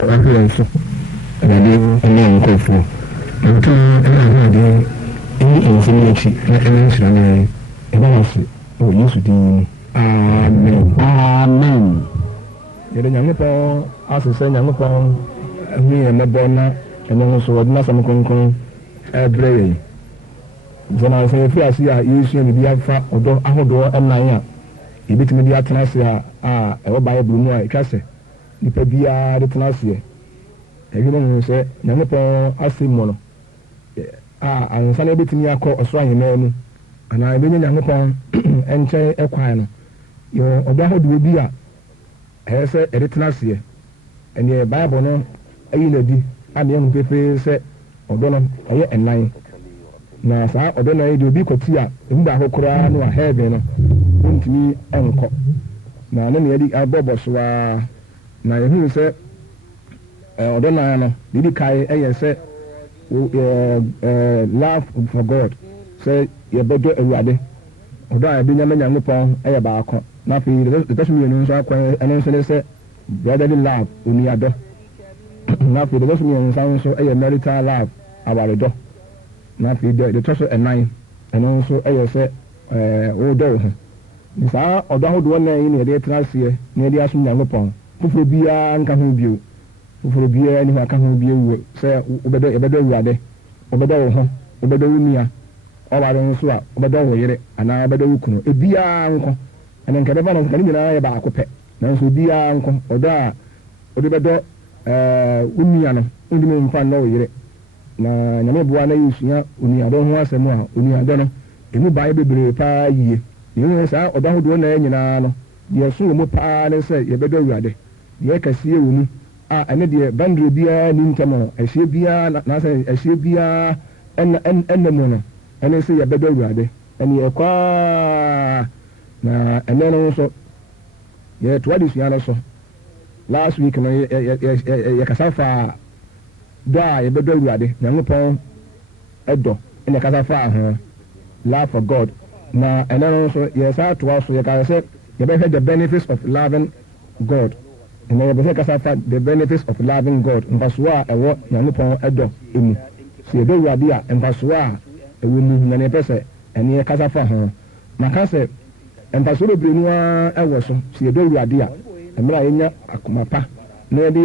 After radio and then go for. I'm telling you, any information, not any surrounding, and I was used to do. Amen. Amen. Yɛde Nyankopɔn asesɛ Nyankopɔn ahu yɛn mmɛbɔ na ɛno nso wɔde n'asɛm kronkron ɛbrɛ yɛn. Nti na sɛ yɛfiri ase a yɛresua biribi afa ɔdɔ ahodoɔ ɛnan a yɛbɛtumi de atena ase a ɛwɔ Bible mu a ɛtwa sɛ nipa biara de tena aseɛ. Ɛdwuma mu sɛ Nyankopɔn asɛm mu no a ansa na yɛbɛtumi akɔ ɔsoro ahemmaa mu anaa yɛbɛnya Nyankopɔn ɛnkyɛn ɛkwan no yɛ ɔdɔ ahodoɔ bi a ɛyɛ sɛ ɛde tena aseɛ ɛneɛ Bible no ayi na di ama yɛhu pefee sɛ ɔdɔ no ɔyɛ ɛnan na saa ɔdɔ no yɛ deɛ obi kɔti a emu baako koraa no a heaven no wontumi ɛnkɔ na ne yɛde abɔbɔ so a na yɛhunu sɛ ɔdɔ nan no deɛ kae ɛyɛ sɛ love for God sɛ yɛbɛdɔ Awurade ɔdɔ a yɛbɛnya ma Nyankopɔn ɛyɛ baako na afei ɛtɔ so mmienu nso akɔ ɛno nso ne sɛ brotherly love onuadɔ na afei ɛtɔ so mmiɛnsa nso ɛyɛ marital love awaredɔ na afei deɛ ɛtɔ so ɛnan ɛno nso ɛyɛ sɛ wodɔ wo ho saa ɔdɔ ahodoɔ nan yi na yɛde tena aseɛ na yɛde asom Nyankopɔn foforɔ biara nka ho bio foforɔ biara ne ho aka ho bio wɔ sɛ yɛbɛdɔ Awurade wobɛdɔ wo ho wobɛdɔ wo nua ɔware nso a wobɛdɔ wo yere anaa wobɛdɔ wo kunu ebiara nkɔ ɛnna nka bɛfa no nka ne nyinaa yɛ baako pɛ nanso obiara nkɔ ɔdɔ a wode bɛdɔ wo nua no wode mu mfa nnɔ wo yere na Nyame boa na yɛsua onuadɔ ho asɛm a onuadɔ no ɛmu baeɛ bebree paa yie yɛhu saa ɔdɔ ahodoɔ na nyinaa no deɛ so wɔ mu paa ne sɛ yɛbɛdɔ Awurade deɛ ɛkɛseɛ wɔ mu a ɛne deɛ bandere biara ni ntam no ɛhyeɛ biara nasɛ ɛhyeɛ biara ɛnna mu no ɛne sɛ yɛbɛdɔ Awurade ɛne yɛkɔa na ɛnɛ no nso yɛtoa de sua no so last week no yɛkasa fa dɔ a yɛbɛdɔ Awurade Nyankopɔn ɛdɔ ɛna yɛkasa fa ho love for God na ɛnɛ no nso yɛsa toa so yɛkasa sɛ yɛbɛhwɛ the benefits of loving God ɛna yɛbɛhwɛ kasa fa the benefits of loving God mfasoɔ a ɛwɔ Nyankopɔn ɛdɔ emu sɛ yɛdɔ Awurade a mfasoɔ a ɛwɔ mu na yɛpɛ sɛ ɛne yɛkasa fa ho maka sɛ mfasoɔ bebree no a ɛwɔ so sɛ yɛdɔ Awurade a mmerɛ a yɛnya akoma pa na yɛde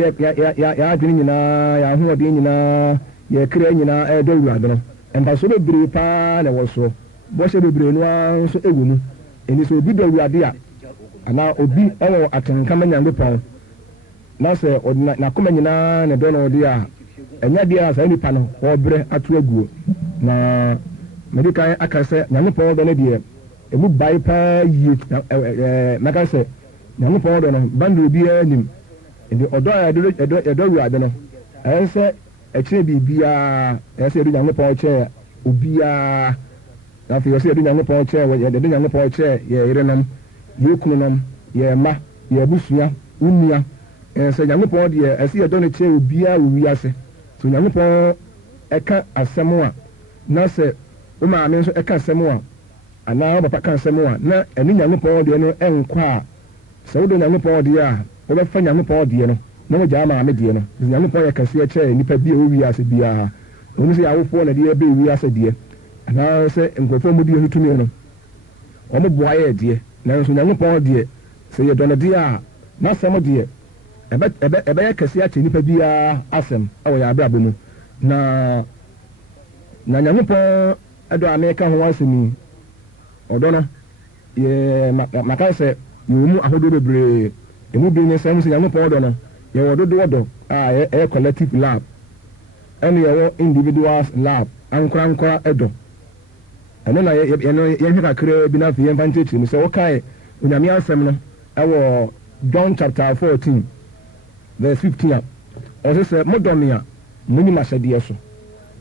yɛadwene nyinaa yɛahoɔden nyinaa yɛkra nyinaa ɛdɔ Awurade no mfasoɔ bebree paa na ɛwɔ so bɔhyɛ bebree no a nso ɛwɔ mu ɛni sɛ obi dɔ Awurade a anaa obi ɛwɔ atenkama Nyankopɔn na sɛ ɔde n'akoma nyinaa na ɛdɔ no ɔde a ɛnyɛ deɛ a saa nipa no ɔbrɛ ato aguo na mɛde kan aka sɛ Nyankopɔn dɔ no deɛ emu bae paa yie mɛka sɛ Nyankopɔn dɔ no bandoro biara nim nti ɔdɔ a yɛdɔ Awurade no ɛyɛ sɛ ɛkyerɛ biribiara ɛyɛ sɛ yɛde Nyankopɔn kyerɛ obiara na afei yɛsɛ yɛde Nyankopɔn kyerɛ yɛde Nyankopɔn kyerɛ yɛ yerenom yɛ kununom yɛ mma yɛ abusua wo nua sɛ Nyankopɔn deɛ ɛsɛ yɛdɔ no kyerɛ obiara wɔ wiase so Nyankopɔn ɛka asɛm a na sɛ wo maame nso ɛka asɛm a anaa wo papa ka asɛm a na ɛne Nyankopɔn deɛ no ɛnkɔ a sɛ wodɔ Nyankopɔn deɛ a wobɛfa Nyankopɔn deɛ no na wogyaa maame deɛ no Nyankopɔn yɛ kɛseɛ kyerɛ nnipa bi a wɔ wiase biara ɔno sɛ yɛawofoɔ na deɛ ɛbɛ wiase deɛ anaa sɛ nkurɔfoɔ mu deɛ no tumi no ɔmo boa yɛ deɛ nanso Nyankopɔn deɛ sɛ yɛdɔ no deɛ a n'asɛm deɛ ɛbɛyɛ kɛseɛ akyɛ nnipa biara asɛm ɛwɔ yɛ abrabɔ mu na Nyankopɔn ɛdɔ a meka ho asɛm yi ɔdɔ no yɛ maka sɛ yɛwɔ mu ahodoɔ bebree emu bi ne sɛ Nyankopɔn dɔ no yɛwɔ dodoɔ dɔ a ɛyɛ collective love ɛne yɛwɔ individual love ankorankora ɛdɔ ɛno na yɛhwɛ kakra bi na afei yɛmfa nkyerɛkyerɛ mu sɛ wokae Onyame asɛm no ɛwɔ John chapter 14 verse 15 a ɔsɛ sɛ modɔ me a monim ahyɛdeɛ so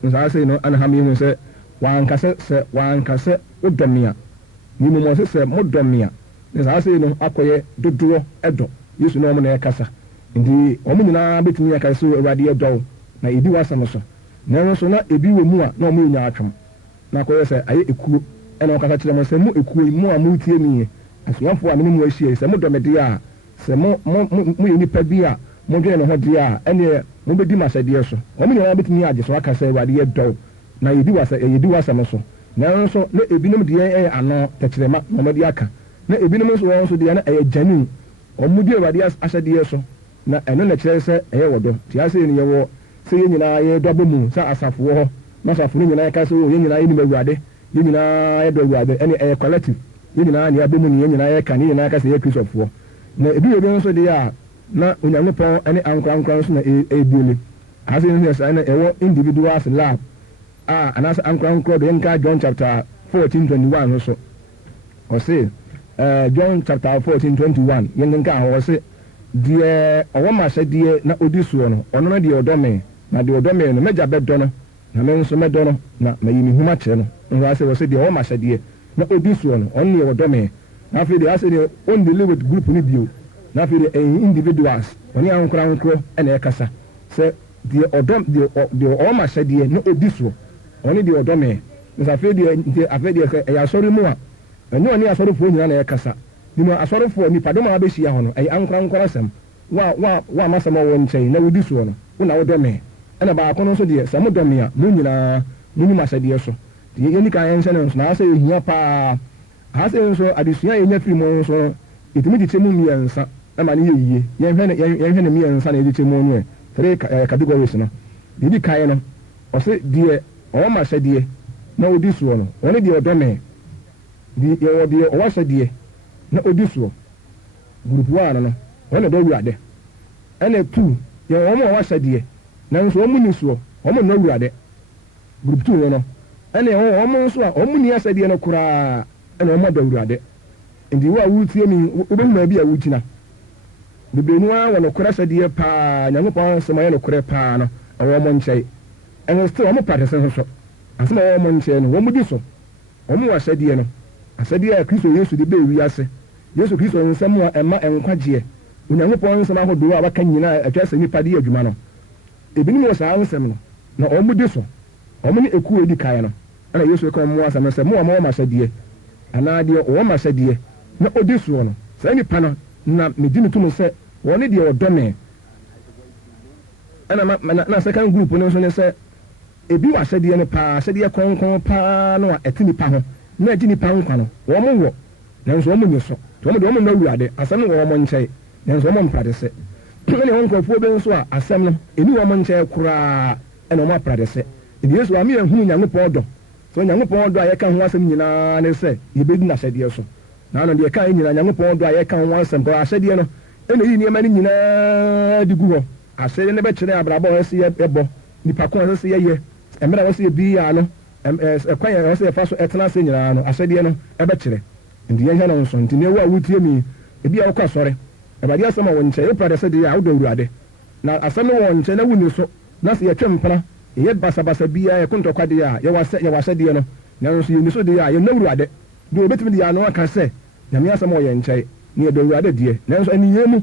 nsaa sɛ no ana ha mehu sɛ wankasɛ wodɔ me a nimom ɔsɛ sɛ modɔ me a nsaa sɛ no akɔyɛ dodoɔ ɛdɔ Yesu na ɔmo na ɛkasa nti ɔmo nyinaa bɛtumi yɛka sɛ Awurade ɛdɔ na ɛdi w'asɛm so nanso na ebi wɔ mu a na ɔmo nya atwom na akɔyɛ sɛ ayɛ ekuo ɛna ɔkasa kyerɛ mo sɛ mo ekuo mu a motie mi yɛ asuafoɔ a mene mu ahyia sɛ modɔ me deɛ a sɛ mo yɛ nipa bi a mo dwe ne ho dia ene mo bedi masade so o me nyina betumi agye so aka sɛ awurade yɛ dɔw na yedi wasa no so na nso na ebinom de yɛ ano tɛkyerɛma na mo de aka na ebinom nso wɔn nso de na ɛyɛ genuine o mo di awurade ahyɛdeɛ so na ɛno na kyerɛ sɛ ɛyɛ wɔdɔ tia sɛ ne yɛwɔ sɛ yɛ nyinaa yɛ dɔbɔ mu sɛ asafo wɔ hɔ na asafo no nyinaa ka sɛ yɛ nyinaa yɛ nim awurade yɛ nyinaa yɛ dɔ awurade ɛne ɛyɛ collective yɛ nyinaa ne abɔ mu ne yɛ nyinaa yɛ ka ne nyinaa ka sɛ yɛ kristofoɔ na ebi nso de a na onyankopɔn ɛne ankorankora nso na ɛbiole ase no yɛ saa na ɛwɔ individuals lab anaasɛ ankorankora de yɛnka John chapter 14:21 no so ɔse John chapter 14:21 yɛnkenka hɔ ɔse deɛ ɔwɔ m'ahyɛdeɛ na odi soɔ no ɔno no deɛ ɔdɔ me na deɛ ɔdɔ me no mɛgya bɛdɔ no na me nso mɛdɔ no na mayi me hum akyerɛ no nso asɛ wɔ sɛ deɛ ɔwɔ m'ahyɛdeɛ na odi soɔ no ɔno deɛ ɔdɔ me na afei deɛ asɛ deɛ ɔndeli with group no bio na afei deɛ individuals ɔne ankorankoro ɛna ɛkasa sɛ deɛ ɔwɔ m'ahyɛdeɛ na odi soɔ ɔne deɛ ɔdɔ me nso afei deɛ ɛyɛ asɔre mu a ɛne ɔne asɔrefoɔ nyinaa na ɛkasa dino asɔrefoɔ nipadɔm a abɛhyia hɔ no ɛyɛ ankorankoro asɛm wa amasɛm a wɔwɔ nkyɛn na wodi soɔ no wo na wodɔ me ɛna baako no nso deɛ sɛ modɔ me a mo nyinaa monim ahyɛdeɛ so deɛ yɛni ka yɛnhyɛ no nso na asɛ yɛhia paa asɛ nso adesua yɛnya firi mu nso no yɛtumi kyekyɛ mu mmiɛnsa ɛma no yɛ yie yɛnhwɛ ne mmiɛnsa na yɛkyekyɛ mu no three categories no deɛ di kae no ɔsɛ deɛ ɔwɔ ma ahyɛdeɛ na odi soɔ no ɔne deɛ ɔdɔ me yɛwɔ deɛ ɔwɔ ahyɛdeɛ na odi soɔ group 1 no ɔne dɔ awurade ɛna 2 yɛwɔ wɔn a ɔwɔ ahyɛdeɛ nanso wɔn mu ni soɔ wɔn nnɔ awurade group 2 no ɛna yɛwɔ wɔn nso a wɔn ni ahyɛdeɛ no koraa ɛna wɔn adɔ awurade nti wo a wotie mi wobɛhu baabi a wogyina bebree a wɔ nokorɛ ahyɛdeɛ paa nyankopɔn nsɛm ayɛ nokorɛ paa no ɛwɔ wɔn nkyɛn ɛna still wɔn practice nso asɛm a ɛwɔ wɔn nkyɛn no wɔn di so wɔn wɔ ahyɛdeɛ no ahyɛdeɛ a kristo yesu de bɛɛ wiase yesu kristo nsɛm a ɛma nkwagyeɛ onyankopɔn nsɛm ahodoɔ a waka nyinaa atwa sɛ nipa de yɛ adwuma no ebinom wɔ saa nsɛm no na wɔn di so wɔn ne ekuo edi kae no ɛna yesu ka wɔn asɛm sɛ mo a mo wɔ ahyɛdeɛ anaa deɛ wɔwɔ ahyɛdeɛ na odi soɔ no saa nipa no na megye ne tom sɛ wɔne deɛ ɔdɔ me ɛna na second group no nso ne sɛ ebi wɔ ahyɛdeɛ no paa ahyɛdeɛ kɔnkɔn paa no a ɛte nipa ho na agye nipa nkwa no wɔn wɔ nanso wɔn nyɛ so wɔn de wɔn nnɔ awurade asɛm no wɔ wɔn nkyɛn nanso wɔn mpradese ɛna wɔn nkurɔfoɔ bi nso a asɛm no ɛni wɔn nkyɛn koraa ɛna wɔn apradese ɛdi yesu ami yɛn hunu nyankopɔn dɔ so nyankopɔn dɔ a yɛka ho asɛm nyinaa ne sɛ yɛbɛdi n'ahyɛdeɛ so na ano deɛ ɛka nyinaa nyankopɔn dɔ a yɛka ho asɛm kɔ ahyɛdeɛ no ɛna yi nneɛma no nyinaa di gu hɔ ahyɛdeɛ no bɛkyerɛ abrabɔ a wɔsi yɛbɔ nipa ko a wɔsi yɛyɛ mmerɛ a wɔsi yɛ bii ano ɛkwan a wɔsi yɛfa so ɛtena ase nyinaa no ahyɛdeɛ no ɛbɛkyerɛ nti yɛnhwɛ no nso nti ne ewu a wotie mi ebi a wɔkɔ asɔre ɛbɛde asɛm a wɔn nkyɛn epra sɛ deɛ a wodɔ awurade na asɛm no wɔn nkyɛn na wuni so na sɛ yɛtwa mpana yɛ basabasa biara yɛkɔ ntɔkwa deɛ a yɛwɔ ahyɛdeɛ no nanso yɛni so deɛ a yɛnnɔ awurade deɛ obɛtumi de yɛ ano aka sɛ nyame asɛm a ɔyɛ nkyɛn ne yɛdɔ awurade deɛ nanso aniyɛ mu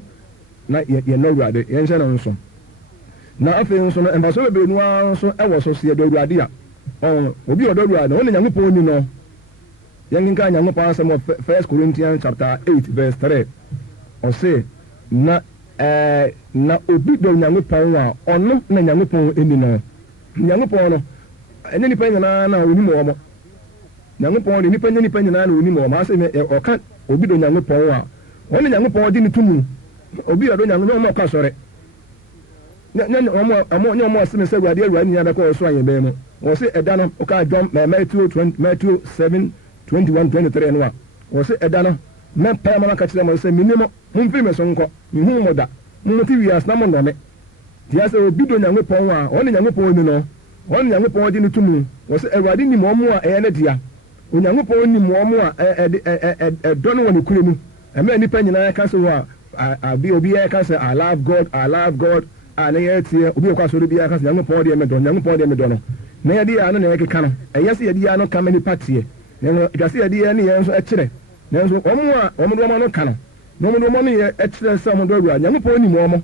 na yɛnnɔ awurade yɛnhyɛ no nso na afei nso no mfaso bebree no ara nso ɛwɔ so sɛ yɛdɔ awurade a obi ɔdɔ awurade wɔn ne nyankopɔn ni no yɛnkenka nyankopɔn asɛm wɔ 1 Corinthians chapter 8 verse 3 ɔse na obi dɔ nyankopɔn a ɔno na nyankopɔn ani no nyankopɔn no ɛnyɛ nipa nyinaa na onim wɔ mo nyankopɔn de nipa nyinaa na onim wɔ mo asɛ ɔka obi dɔ nyankopɔn a ɔne nyankopɔn de ne tumu obi ɔdɔ nyankopɔn ɔmo ɔkɔ asɔre nyɛ ɔmo asɛm sɛ awurade nyinaa bɛkɔ ɔsoro ayɛbɛn mu wɔse ɛda no ɔka John Matthew 7:21-23 no a wɔse ɛda no mɛpɛ ma maka kyerɛ mo sɛ menim momfiri me so nkɔ mehu mo da momote wiase na monnɔme nti asɛ obi dɔ nyankopɔn a ɔne nyankopɔn ni no ɔne nyankopɔn de no to mu wɔse awurade nim ɔmo a ɛyɛ ne dea onyankopɔn nim ɔmo a ɛdɔ no wɔ ne kure mu ɛmɛ nipa nyinaa ka sɛ wɔ obi yɛ ka sɛ I love God a ne yɛ tie obi yɛ kɔ asɔre biara ka sɛ nyankopɔn deɛ medɔ no na yɛde yɛ ano na yɛkeka no ɛyɛ sɛ yɛde yɛ ano ka ma nipa tie ɛdwase yɛde yɛ ne yɛ nso ɛkyerɛ nanso ɔmo a ɔmo de ɔmo no ka no na ɔmo de ɔmo no yɛ ɛkyerɛ sɛ ɔmo dɔ awurade nyankopɔn nim ɔmo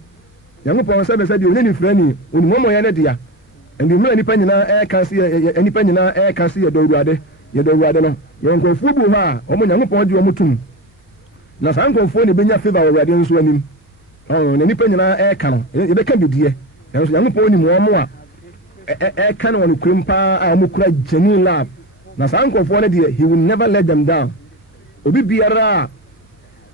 nyankopɔn sɛ bɛsɛ deɛ ɔne ne fira ni onim ɔmo yɛ ne dea ɛnti mmerɛ nipa nyinaa ɛɛka se yɛdɔ awurade no yɛwɔ nkurɔfoɔ bi hɔ a ɔmo nyankopɔn gye ɔmo tom na saa nkurɔfoɔ ne bɛnya favor wɔ awurade nso anim na nipa nyinaa ɛɛka no yɛbɛka bidie ɛnso Nyankopɔn ni mu ɔmo a ɛɛka no wɔ kurom paa a ɔmo kura genuine love na saa nkɔfoɔ no deɛ he will never let them down obi biara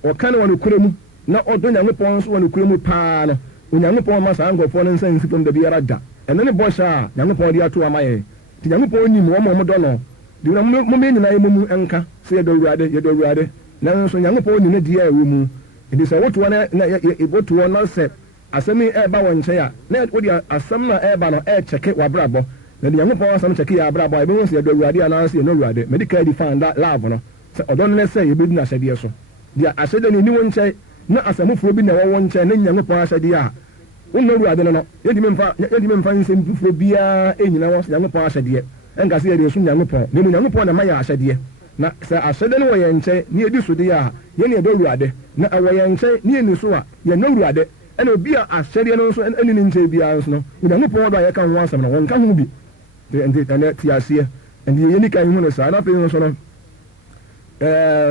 a ɔka no wɔ kura mu na ɔdɔ Nyankopɔn nso wɔ kura mu paa no Onyankopɔn ma saa nkɔfoɔ no nsa nsi fam da biara da ɛno ne bɔhyɛ a Nyankopɔn de ato ama yɛ nti Nyankopɔn ni mu ɔmo dɔ no de na mo me nyinaa yɛ mu nka sɛ yɛdɔ Awurade nanso Nyankopɔn ni ne deɛ a ɛwɔ mu ɛdi sɛ wotoɔ na wotoɔ na sɛ asɛm yi ɛɛba wɔ nkyɛn a na wode asɛm no ɛɛba no ɛɛkyɛke w'abrabɔ na de Nyankopɔn asɛm kyɛke yɛ abrabɔ a ɛbɛhu sɛ yɛdɔ Awurade anaasɛ yɛnɔ Awurade mɛde kaa di fan love no sɛ ɔdɔ no ne sɛ yɛbɛdi no ahyɛdeɛ so deɛ ahyɛdeɛ no ɛni wɔ nkyɛn na asɛmfoɔ bi na ɛwɔ nkyɛn na Nyankopɔn ahyɛdeɛ a wonnɔ Awurade no no yɛntumi mfa nsɛm foforɔ biara ɛnyina wɔ Nyankopɔn ahyɛdeɛ ɛnka sɛ yɛde som Nyankopɔn na mu Nyankopɔn na ma yɛ ahyɛdeɛ na sɛ ahyɛdeɛ no wɔ yɛn nkyɛn ne yɛdi so deɛ a yɛne yɛdɔ Awurade na ɛwɔ yɛn nkyɛn ne yɛni so a yɛnɔ Awurade ɛna obi a ahyɛdeɛ no nso ɛne ne nkyɛn biara nso no Nyankopɔn dɔ a yɛka ho asɛm no wɔnka ho bi nti ɛnɛ te aseɛ nti yɛni kan hu no saa na afei nso no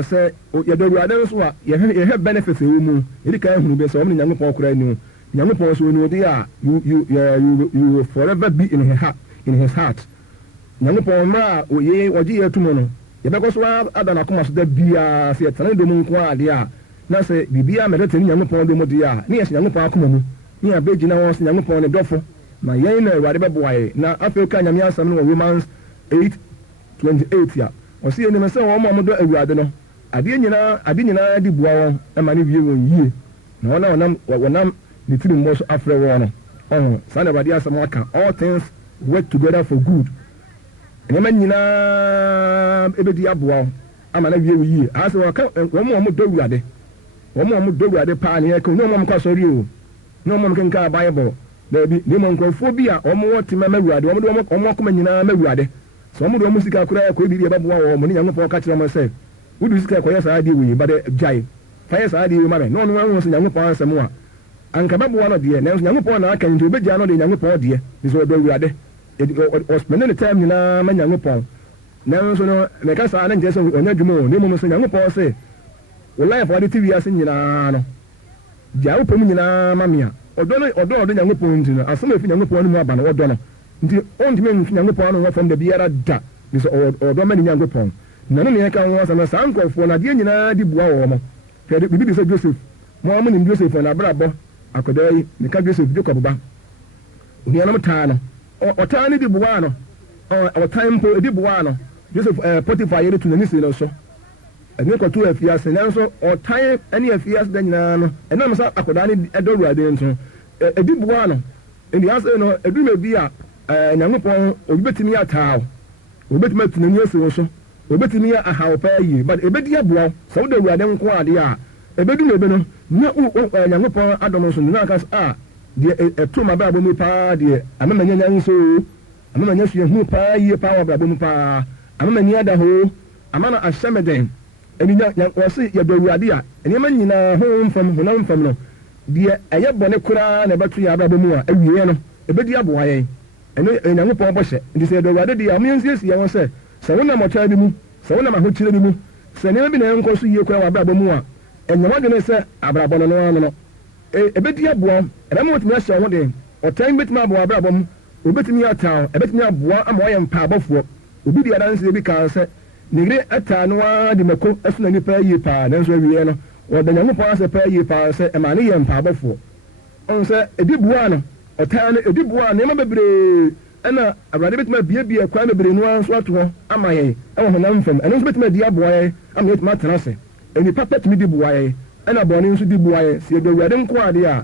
sɛ yɛdɔ Awurade nso a yɛhwɛ benefits ɛwɔ mu yɛdi kan hunu bi sɛ wɔn ne Nyankopɔn koraa anim Nyankopɔn so oni odi a you will forever be in his heart Nyankopɔn mmerɛ a wɔgye yɛ atum no yɛbɛkɔ so ada n'akoma so da biara sɛ yɛtena dom nko adeɛ a na sɛ biribiara mɛdɛtɛ ne Nyankopɔn dom deɛ a ne yɛhyɛ Nyankopɔn akoma mu ne yɛabɛgyina wɔn sɛ Nyankopɔn ne dɔfo na yɛn na Awurade bɛboa yɛ na afei ka Nyame asɛm no wɔ Romans 8:28 a ɔsɛ yɛnim sɛ wɔn a wɔdɔ Awurade no ade nyinaa de bua wɔn ɛma ne wie wɔn yie na wɔnam ne tiri mmɔ so afrɛ wɔn no ɔho saa na Awurade asɛm aka all things work together for good nneɛma nyinaa ɛbɛdi aboa ama na wie yie asɛ wɔka wɔn a wɔdɔ Awurade paa ne yɛka ne wɔn kɔ asɔre o ne wɔn kenka Bible baabi ne wɔn nkurɔfoɔ bi a wɔn wɔ tema ma Awurade wɔn akoma nyinaa ma Awurade sɛ wɔn de wɔn sika koraa kɔ biribi ɛbɛboa wɔn ne Nyankopɔn ka kyerɛ wɔn sɛ wode sika kɔyɛ saa adeɛ wɔ yi bade gyae fa yɛ saa adeɛ wɔ ma me na ɔno wɔn sɛ Nyankopɔn asɛm a anka bɛboa no deɛ nanso Nyankopɔn na aka nti obɛgya no de Nyankopɔn deɛ de sɛ ɔdɔ Awurade ɔspɛne ne time nyinaa ma Nyankopɔn nanso no mɛka saa na nkyerɛ sɛ ɔnyɛ adwuma o ne mmom sɛ Nyankopɔn sɛ wo life a wɔde te wiase nyinaa no gya wo pɛmu nyinaa ma me a ɔdɔ Nyankopɔn nti no asɛm a ɛfi Nyankopɔn no mu aba no wɔdɔ no nti ɔntumi mfi Nyankopɔn no wɔ fam da biara da de sɛ ɔdɔ ma ne Nyankopɔn na no ne yɛka ho asɛm no saa nkurɔfoɔ no adeɛ nyinaa de bua wɔ mo hwɛ biribi de sɛ Joseph mo nim Joseph na abrabɔ akɔdaa yi meka Joseph Jacob ba onuanom taa no ɔtaa no de buaa no ɔtan mpo de buaa no Joseph Potiphar yɛde to n'ani sei no so ɛne kɔto afiase nanso ɔtan ne afiase da nyinaa no ɛnam sɛ akɔdaa no ɛdɔ Awurade nso ɛdi buaa no ɛni asɛ no ɛduruma bi a Nyankopɔn obi bɛtumi ataa wo obi bɛtumi atu n'ani asi wo so obi bɛtumi ahaw paa yie but ɛbɛdi aboa sɛ wodɔ Awurade nko adeɛ a ɛbɛduruma bi no na Nyankopɔn adɔm nso no na aka sɛ deɛ ɛto ma brabɔ mu paa deɛ amama nya nso amama nya sua hu paa yie paa wɔ brabɔ mu paa amama ni ada ho amana ahyɛ me den ɛni wɔse yɛdɔ Awurade a nneɛma nyinaa ho mfam honam mfam no deɛ ɛyɛ bɔne koraa na ɛbɛto yɛ abrabɔ mu a awie no ɛbɛdi aboa yɛn ɛno Nyankopɔn bɔhyɛ nti sɛ yɛdɔ Awurade deɛ ɔmo yɛnsiesie wɔn sɛ wonam ɔtaa bi mu sɛ wonam ahokyere bi mu sɛ nneɛma bi na ɛnkɔ so yie koraa wɔ abrabɔ mu a ɛnyɛma dwene sɛ abrabɔ no ɛbɛdi aboa ɛbɛma wɔtumi ahyɛ wo den ɔtan bɛtumi aboa abrabɔ mu obɛtumi ataw ɛbɛtumi aboa ama ɔyɛ mpaabɔfoɔ obi di adanseɛ bi kaa sɛ ne yere ɛtaa no ara de mako ɛso na nipa yie paa nanso awie no wɔda Nyankopɔn asɛ paa yie paa sɛ ɛma ne yɛ mpaabɔfoɔ ɔn sɛ ɛdi boa no ɔtan no ɛdi boa nneɛma bebree ɛna Awurade bɛtumi abiebie kwan bebree no nso ato hɔ ama yɛn ɛwɔ honam fam ɛno nso bɛtumi adi aboa yɛn ama yɛtumi atena ase nnipa pɛtumi di boa yɛn ɛna bɔne nso di boa yɛn sɛ yɛdɔ Awurade nko adeɛ a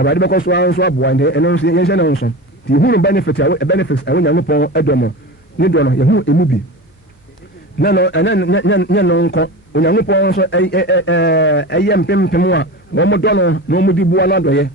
Awurade bɛkɔ so nso aboa nti ɛno nso yɛnhyɛ no nso nti yɛhunu benefits ɛwɔ Nyankopɔn ɛdɔ no ne dɔ no yɛhunu ɛmu bi na no ɛnyɛ no nkɔ Onyankopɔn nso ɛyɛ mpempem a wɔn dɔ no na wɔn di boa no adɔyɛ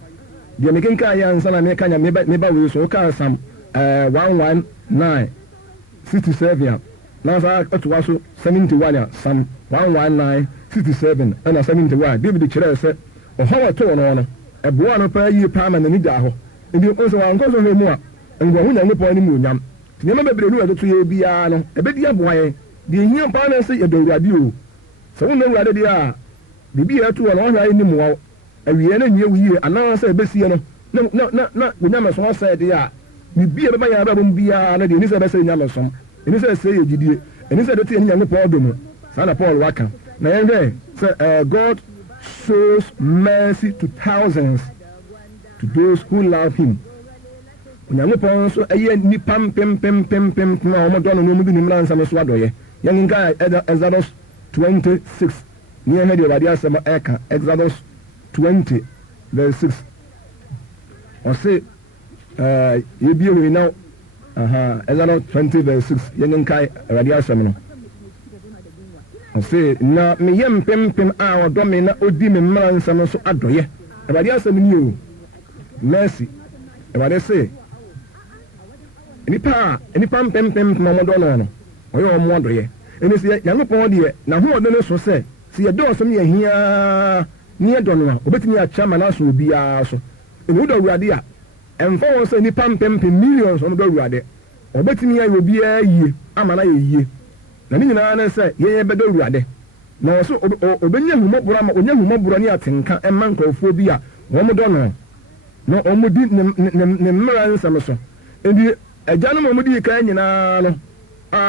deɛ mekenka yɛ ansa na meka nya meba wei so wokaa Psalm 119:67 a na saa ɛtoa so 71 a Psalm 119:67 ɛna 71 David kyerɛɛ sɛ ɔhɔ wɔtoo no no ɛboa no paa yie paa ma n'ani daa hɔ nti nso wankɔ so hwɛ mu a nguaho Nyankopɔn anim onyam nneɛma bebree no ɛtoto yɛ biara no ɛbɛdi aboa yɛn deɛ hia paa na sɛ yɛdɔ Awurade o sɛ wonnɔ Awurade deɛ a biribi yɛ ɛto wɔ no ɔhwɛ ayɛ ne mmoa wo awie na nwie wiye anaasɛ ebesie no na onyamesom ɔsɛ de a bibia bɛba yɛ abɛbɔ mu biara na deɛ ɛni sɛ ɛbɛsɛ nyamesom ɛni sɛ ɛsɛ yɛ gyidie ɛni sɛ ɛde te ɛni Nyankopɔn ɔdɔ mu saa na Paul waka na yɛnhwɛ sɛ God shows mercy to thousands to those who love him. Onyankopɔn nso ɛyɛ nipa mpempempempem na wɔn dɔ no na wɔn de ne mmara nsɛm so adɔyɛ yɛn nka Exodus 26 ne yɛn hɛ deɛ Awurade asɛm ɛka Exodus 20 verse 6 ɔse yɛbie wei na Exodus 20 verse 6 yɛn nka Awurade asɛm no ɔse na meyɛ mpempem a ɔdɔ me na ɔdi me mmara nsɛm so adɔyɛ Awurade asɛm ni o mercy Awurade se nipa mpempem na ɔmɔdɔ no ɔyɛ ɔmo adɔyɛ ɛni sɛ Nyankopɔn deɛ n'ahoɔden no so sɛ yɛdɔ ɔsɛm yɛ hiaa ne yɛdɔ no a obɛtumi akyɛ ama no aso obiara so ɛni wodɔ Awurade a ɛmfa wɔn sɛ nipa mpempem millions ɔmo dɔ Awurade ɔbɛtumi ayɛ obiara yie ama no ayɛ yie na ne nyinaa ne sɛ yɛyɛ bɛdɔ Awurade na ɔso obɛnya humɔborɔ ama onya humɔborɔ ne atenka ɛma nkurɔfoɔ bi a wɔn dɔ no na wɔn di ne mmara nsɛm so ɛdi agyanom a wɔn di kan nyinaa no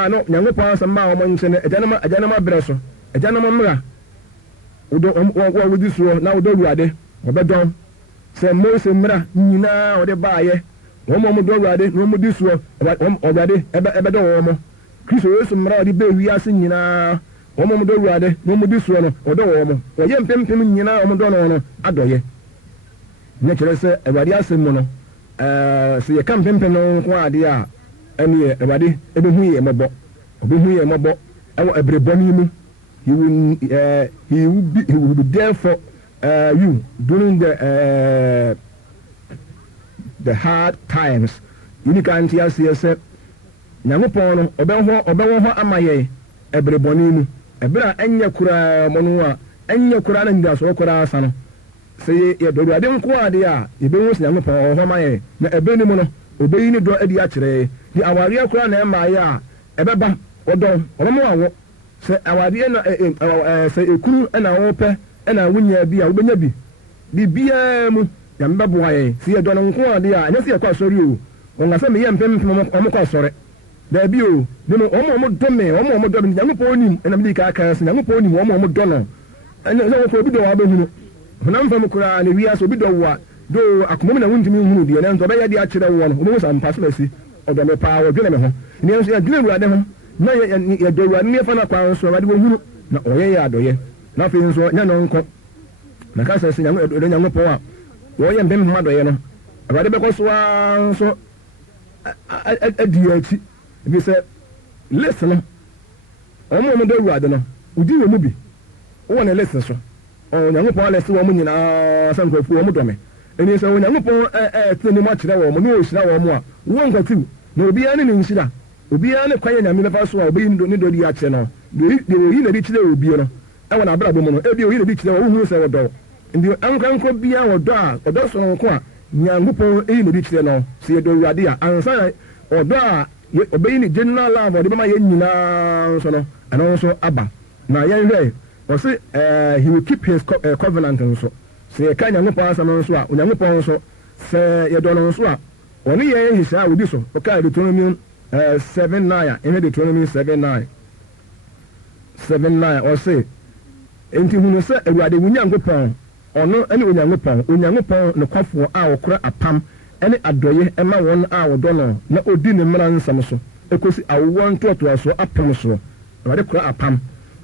no Nyankopɔn asɛm a wɔn nkyɛn agyanom abrɛ so agyanom mmara wɔn di soɔ na wɔdɔ Awurade wɔbɛdɔn sɛ Mose mmara nyinaa wɔde baayɛ wɔn dɔ Awurade na wɔn di soɔ Awurade ɛbɛdɔ wɔn Kristo Yesu mmara wɔde bɛ wiase nyinaa wɔn dɔ Awurade na wɔn di soɔ no wɔdɔ wɔn wɔyɛ mpempem nyinaa wɔn dɔ no adɔyɛ ne kyerɛ sɛ Awurade asɛm mu no sɛ yɛka mpempem no nko adeɛ a ɛne Awurade ɛbɛhu yɛ mmɔbɔ ɔbɛhu yɛ mmɔbɔ ɛwɔ ɛbrɛbɔ no mu he will be there for you during the hard times yini ka nti aseɛ sɛ Nyankopɔn no ɔbɛwɔ hɔ ama yɛ ɛbrɛbɔ no mu ɛbrɛ a ɛnyɛ koraa mo no a ɛnyɛ koraa na ndiaso koraa asa no sɛ yɛdɔ Awurade nko adeɛ a yɛbɛhu sɛ Nyankopɔn ɔwɔ hɔ ma yɛ na ɛbɛ no mu no obɛyi ne dɔ adi akyerɛ de awareɛ koraa na ɛma ayɛ a ɛbɛba ɔdɔ ɔbɛma wawo sɛ awareɛ na sɛ ekunu ɛna wɔpɛ ɛna wonya bi a wobɛnya bi biribiara mu Nyame bɛboa yɛn sɛ yɛdɔ no nko adeɛ a ɛnyɛ sɛ yɛkɔ asɔre o wɔn asɛ meyɛ mpempem ɔmo kɔ asɔre daabi o ne mu ɔmo dɔ me ɔmo dɔ me Nyankopɔn nim ɛna mede ka aka sɛ Nyankopɔn nim ɔmo dɔ no ɛna sɛ wɔkɔ obi dɔ wɔ abɛhunu honam fam koraa na wiase obi dɔ wɔ a do akomom na wontumi nhunu deɛ nanso ɔbɛyɛ de akyerɛ wɔ no ɔmo sampa so asi ɔdɔ me paa wɔdwene me ho ne nso yɛdwene Awurade ho na yɛdɔ Awurade ne yɛfa no akwan so Awurade wɔhunu na ɔyɛ yɛ adɔyɛ na afei nso nyɛ no nkɔ na ka sɛ Nyankopɔn a wɔyɛ mpempem adɔyɛ no Awurade bɛkɔ so a nso adi akyi ebi sɛ list no ɔmo dɔ Awurade no wodi wɔ mu bi wɔwɔ ne list so Onyankopɔn alɛse wɔn nyinaa sɛ nkurɔfoɔ wɔn dɔ me ɛni sɛ Onyankopɔn ɛtena ne mu akyerɛ wɔn ne ɔhyira wɔn a wɔn nkɔtiw na obiara ne nhyira obiara ne kwan yɛ Nyame bɛfa so a ɔbɛyi ne dɔ di akyerɛ no deɛ oyi na di kyerɛ obiara no ɛwɔ n'abrabɔ mu no ebi oyi na di kyerɛ wɔn ohun sɛ wɔdɔ nti ankorankoro biara wɔdɔ a ɔdɔ sononko a Nyankopɔn eyi na di kyerɛ no sɛ yɛdɔ Awurade a ansa ɔdɔ a ɔbɛyi ne general love ɔde bɛma yɛn nyinaa nso no ɛno nso aba na yɛn hwɛ ɔse he will keep his covenant nso sɛ yɛka Nyankopɔn asɛm nso a Onyankopɔn nso sɛ yɛdɔ no nso a ɔne yɛn nhyehyɛ a wodi so ɔka Deuteronomy 7:9 a ɛhwɛ Deuteronomy 7:9 ɔse enti hunu sɛ Awurade wo Nyankopɔn ɔno ɛne Onyankopɔn nokwafoɔ a wɔkora apam ɛne adɔyɛ ɛma wɔn a wɔdɔ no na odi ne mmara nsɛm so ɛkɔsi awoɔ ntoatoasoɔ apem soɔ Awurade kora apam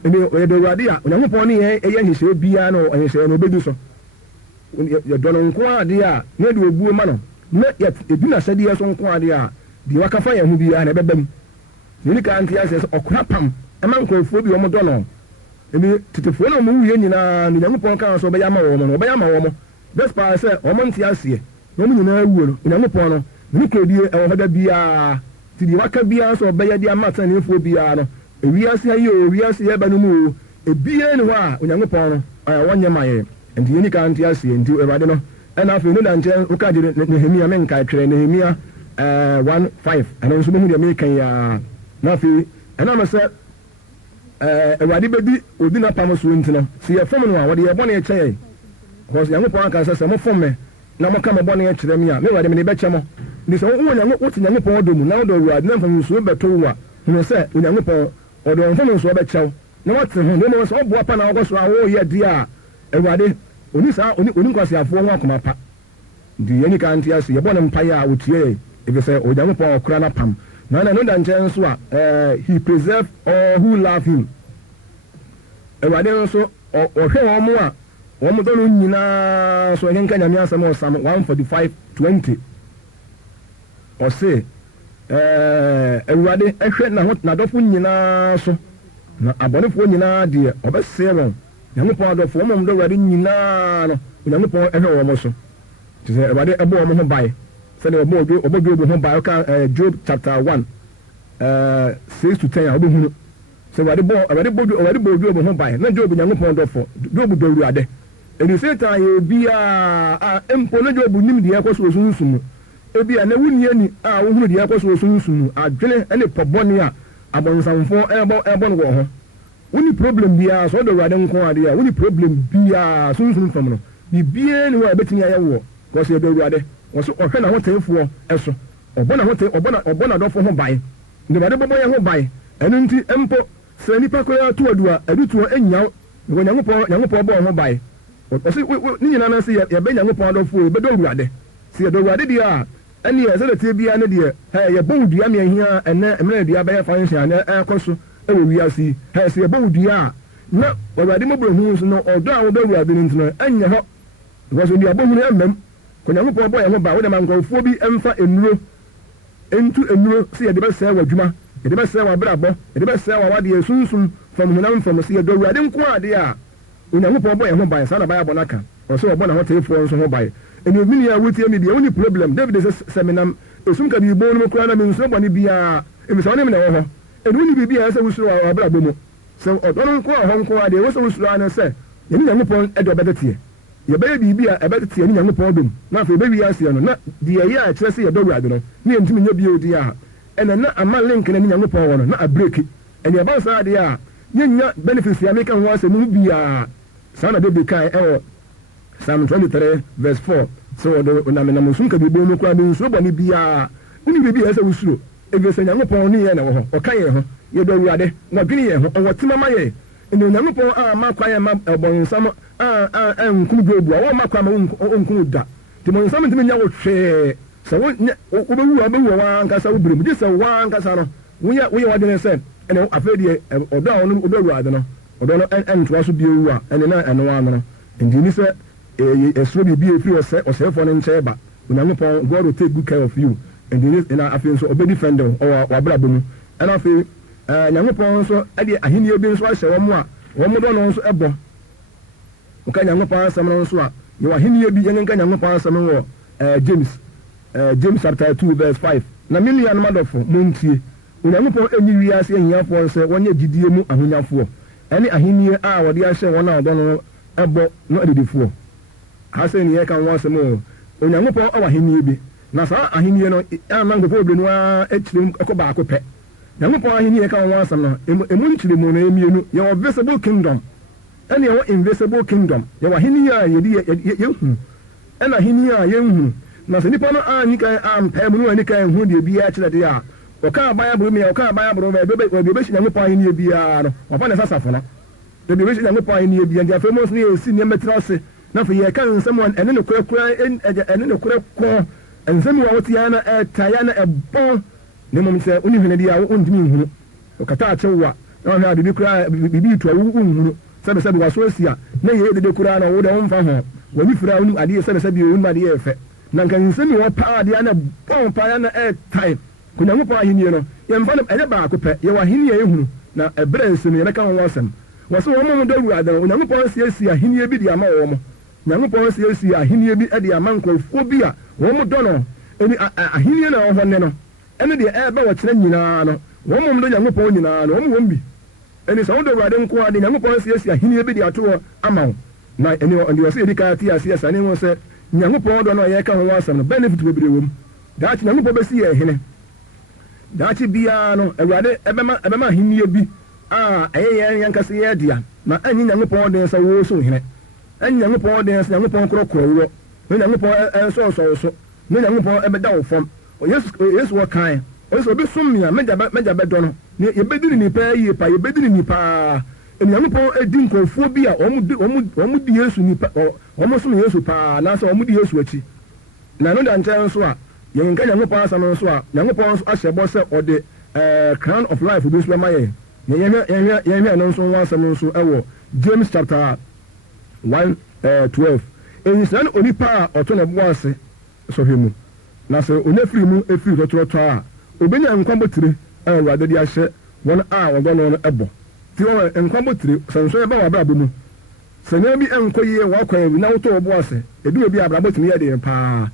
ɛni yɛdɔ Awurade a Onyankopɔn ne yɛn ɛyɛ nhyehyɛ biara no nhyehyɛ no obɛdi so yɛdɔ no nko adeɛ a na yɛde obuo ma no na yɛdi n'ahyɛdeɛ so nko adeɛ a deɛ wakafa yɛn ho biara na ɛbɛba mu yɛni ka nte asɛ sɛ ɔkora pam ɛma nkurɔfoɔ bi wɔn dɔ no ɛni tetefoɔ na wɔn wuiɛ nyinaa no Onyankopɔn kan so ɔbɛyɛ ama wɔn no ɔbɛyɛ ama wɔn despite sɛ wɔn nte aseɛ na wɔn nyinaa wuo no Onyankopɔn no ne kurodie ɛwɔ hɔ da biara ti deɛ waka biara so ɔbɛyɛ de ama atɛnefoɔ biara no ewiase ayi o ewiase yɛ ba no mu o ebiara ne hɔ a Onyankopɔn no wɔnyɛ ma yɛ nti yɛni ka nte aseɛ nti Awurade no ɛna afei no da nkyɛn woka gye Nehemia menka twerɛ Nehemia 1:5 ɛno nso mehu deɛ meka yi a na afei ɛna no sɛ Awurade bɛdi odi n'apam so nti no sɛ yɛfam no a wɔde yɛbɔ ne ɛkyɛ yɛn because Yankopɔn can say mo form me na mo ka mo bɔne kyerɛ me a me wade me ne bɛkyɛ mo ndi sɛ wo Yankopɔn dɔ mu na wo dɔ wura na mfam nsuo bɛtɔ wo a hunu sɛ Yankopɔn ɔdɔ mfam nsuo bɛkyɛw na wɔte ho na mo sɛ ɔboa pa na wɔkɔ so a wɔyɛ di a awurade oni nkwasiafoɔ ho akoma pa ndi yɛni ka nte ase yɛbɔ ne mpaeɛ a wotie ebi sɛ Onyankopɔn ɔkora na pam na no da nkyɛn nso a he preserve all who love him awurade nso ɔhwɛ wɔn mo a wɔn mo dɔ no nyinaa so ɛnka nyame asɛm ɔsam 145:20 ɔse awurade ɛhwɛ n'adɔfo nyinaa so na abɔnefoɔ nyinaa deɛ ɔbɛsɛe wɔn Nyankopɔn adɔfo wɔn dɔ awurade nyinaa no Nyankopɔn ɛhwɛ wɔn so te sɛ awurade ɛbɔ wɔn ho bae sɛdeɛ ɔbɔ Job ho bae ɔka Job chapter 1 6-10 a wobɛhunu sɛ awurade bɔ Job ho bae na Job Nyankopɔn dɔfo Job dɔ awurade ɛni Satan yɛ biaa a mpo na Job nim deɛ ɛkɔ so wɔ sunsun mu ebia na wunni ani a wohunu deɛ ɛkɔ so wɔ sunsun mu adwene ɛne pɔbɔne a abɔnsamfoɔ ɛbɔ no wɔ ho woni problem biaa sɛ ɔdɔ awurade nko adeɛ a woni problem biaa sunsun fam no bibie ne hɔ a ɛbɛtumi ayɛ wɔ kɔ sɛ yɛdɔ awurade wɔ so ɔhwɛ n'ahoteefoɔ ɛso ɔbɔ n'adɔfo ho bae nti awurade bɔbɔ yɛn ho bae ɛno nti mpo sɛ nipa koraa to adu a ɛdu to ɛnyaw wɔ Nyankopɔn bɔ ho bae ɔsi ne nyinaa na sɛ yɛbɛ Nyankopɔn adɔfo yɛbɛdɔ awurade sɛ yɛdɔ awurade deɛ a ɛne yɛ sɛ dɛteɛ biara ne deɛ yɛbɔ wo dua meahia ɛnɛ mmerɛ dua bɛyɛ fa nhyɛ ne ɛkɔ so ɛwɔ wiase yi sɛ yɛbɔ wo dua a na awurade mɔborɔ hu so no ɔdɔ a wodɔ awurade no ntino ɛnyɛ hɔ because nnuabɔ hu no ɛmmam kɔ Nyankopɔn bɔ yɛn ho ba wode ma nkurɔfoɔ bi ɛmfa nnuro sɛ yɛde bɛsɛe wɔ adwuma yɛde bɛsɛe wɔ abrabɔ yɛde bɛsɛe wɔ awadeɛ sunsum fam honam fam sɛ yɛdɔ awurade nko adeɛ a Onyankopɔn bɔ yɛn ho bae saa na bayɛ abɔ no aka ɔsɛ wɔbɔ n'ahoteefoɔ nso ho bae ɛne obini a wotie mi deɛ woni problem David sɛ menam esum ka biribo no mu koraa na mensuro bɔne biaa ɛfiri sɛ wo ne me na wɔ hɔ ɛne woni biribi a ɛsɛ wosuro wɔ abrabɔ mu sɛ ɔdɔ no nko a hɔ nko a deɛ wɔ sɛ wosuro a no sɛ yɛne Nyankopɔn ɛde ɔbɛteteɛ yɛbɛyɛ biribi a ɛbɛteteɛ ne Nyankopɔn dom na afei yɛbɛwie aseɛ no na deɛ ɛyɛ a ɛkyerɛ sɛ yɛdɔ awurade no ne yɛntumi nyɛ bio di a ɛnɛ na ama link ne Nyankopɔn wɔ no na abreki ɛne ɛba saa deɛ a yɛnya benefits a meka ho asɛm mu biaa saa na David kae ɛwɔ Psalm 23:4 so the onamenam sum ka bibo mu kwa bi nsuro bɔne biaa woni bibi ɛsɛ wusuro ɛfiri sɛ Nyankopɔn ne yɛ na wɔ hɔ ɔka yɛn ho yɛdɔ awurade na ɔdwene yɛn ho ɔwɔ tema ma yɛ ɛne Onyankopɔn a ma kwa yɛ ma ɛbɔnsam a nkunu Job a wɔn ma kwa ma nkunu da te mo nsam ntimi nya wo hwee sɛ wobɛwu wɔn ankasa wo birim gye sɛ wɔn ankasa no woyɛ wɔdene sɛ ɛne afei deɛ ɔdɔ a ɔno ɔdɔ awurade no ɔdɔ no ɛntoa so biowu a ɛne na ɛno ano no nti ni sɛ ɛsoro biribi efiri ɔsɛefoɔ no nkyɛn ba Onyankopɔn God will take good care of you nti na afei nso ɔbɛdi fɛndɛw ɔwɔ wabrabɔ mu ɛna afei Nyankopɔn nso ɛde ahenni bi nso ahyɛ wɔn a wɔn dɔ no nso ɛbɔ ɔka Nyankopɔn asɛm no nso a yɛwɔ ahenni bi yɛn nka Nyankopɔn asɛm wɔ James chapter 2:5 na me nuanom adɔfo montie Onyankopɔn enyi wiase ahiafoɔ sɛ wɔnyɛ gyidie mu ahonyafoɔ ɛne ahenni a wɔde ahyɛ wɔn a ɔdɔ no ɛbɔ no adidifoɔ hase ne yɛ ka wɔn asɛm o Onyankopɔn ɔwɔ ahenni bi na saa ahenni no ama nkɔfo obire no a akyire ɛkɔ baako pɛ Nyankopɔn ahenni yɛ ka wɔn asɛm no emu nkyire mu no emienu yɛwɔ visible kingdom ɛne yɛwɔ invisible kingdom yɛwɔ ahenni a yɛhu ɛna ahenni a yɛnhu na sɛ nipa no anyi kan ampɛ mu no ani kan hu deɛ biara kyerɛ deɛ a ɔka Bible mi ɔka Bible bɛ bɛhyɛ Nyankopɔn ahenni biara no wafa ne sasafo no bɛ bɛhyɛ Nyankopɔn ahenni biara nti afei mo nso yɛsi nneɛma tiri ase na afei yɛka nsɛm ɛne ne korakora ɛne ne kora kɔ nsɛm a wɔte ya na ɛta ya na ɛbɔn ne mmom sɛ wone hwene deɛ a wontumi nhunu ɔkata akyɛw a na ɔhwɛ a biribi to a wonhunu sɛbesɛbe waso asi a na yɛyɛ dede koraa na wode womfa ho wani fira wonim adeɛ sɛbesɛbe wonim adeɛ ɛfɛ na nka nsɛm wɔ paa adeɛ na bɔn paa na ɛtae Onyankopɔn ahenni no yɛmfa no ɛyɛ baako pɛ yɛwɔ ahenni a yɛhunu na ɛberɛ nsɛm yɛbɛka ho asɛm wɔsɛ wɔn mo dɔ awurade no Onyankopɔn siesie ahenni bi de ama wɔn Nyankopɔn siesie ahenni bi de ama nkurɔfoɔ bi a wɔn mo dɔ no ɛni ahenni na wɔn hɔ ne no ɛne deɛ ɛbɛ wɔ kyerɛ nyinaa no wɔn mo dɔ Nyankopɔn nyinaa no wɔn bi ɛni sɛ wɔn dɔ awurade nko ade Nyankopɔn siesie ahenni bi de ato wɔ ama wo na ɛni wɔn sɛ yɛdi kaa ti aseɛ sane ho sɛ Nyankopɔn dɔ no a yɛka ho asɛm no benefit bebree wɔ mu daakye Nyankopɔn bɛsi yɛ hene daakye biara no awurade ɛbɛma ahenni bi a ɛyɛ yɛn kasa yɛ dea na ɛnyi Nyankopɔn den sɛ wɔso hene en Yankopɔn de Yankopɔn krokro no Yankopɔn so no Yankopɔn ebeda wo fam yes wo kan o so be sum me meja bedo no ye bediri ni pa ye pa ye bediri ni pa en Yankopɔn edi nkofo bi a omu di Yesu ni pa omu sum Yesu pa na so omu di Yesu achi na no da nkyɛn so a yɛn nka Yankopɔn asa no so a Yankopɔn so ahyɛ bɔ sɛ ɔde crown of life bi so ma yɛn yɛn no so wa asɛm no so ɛwɔ James chapter 1:12 enyisan onipa a ɔtɔ na bo ase so hwemu na sɛ onafiri mu efiri tɔtɔtɔ a obenya nkwa botire a Awurade de ahyɛ wɔn a wɔgɔ no ɛbɔ ti wɔn nkwa botire sanso ɛba wɔ abrabɔ mu sɛnɛ bi ɛnkɔ yie wɔkɔ na wotɔ bo ase edu bi abrabɔ tumi yɛ de paa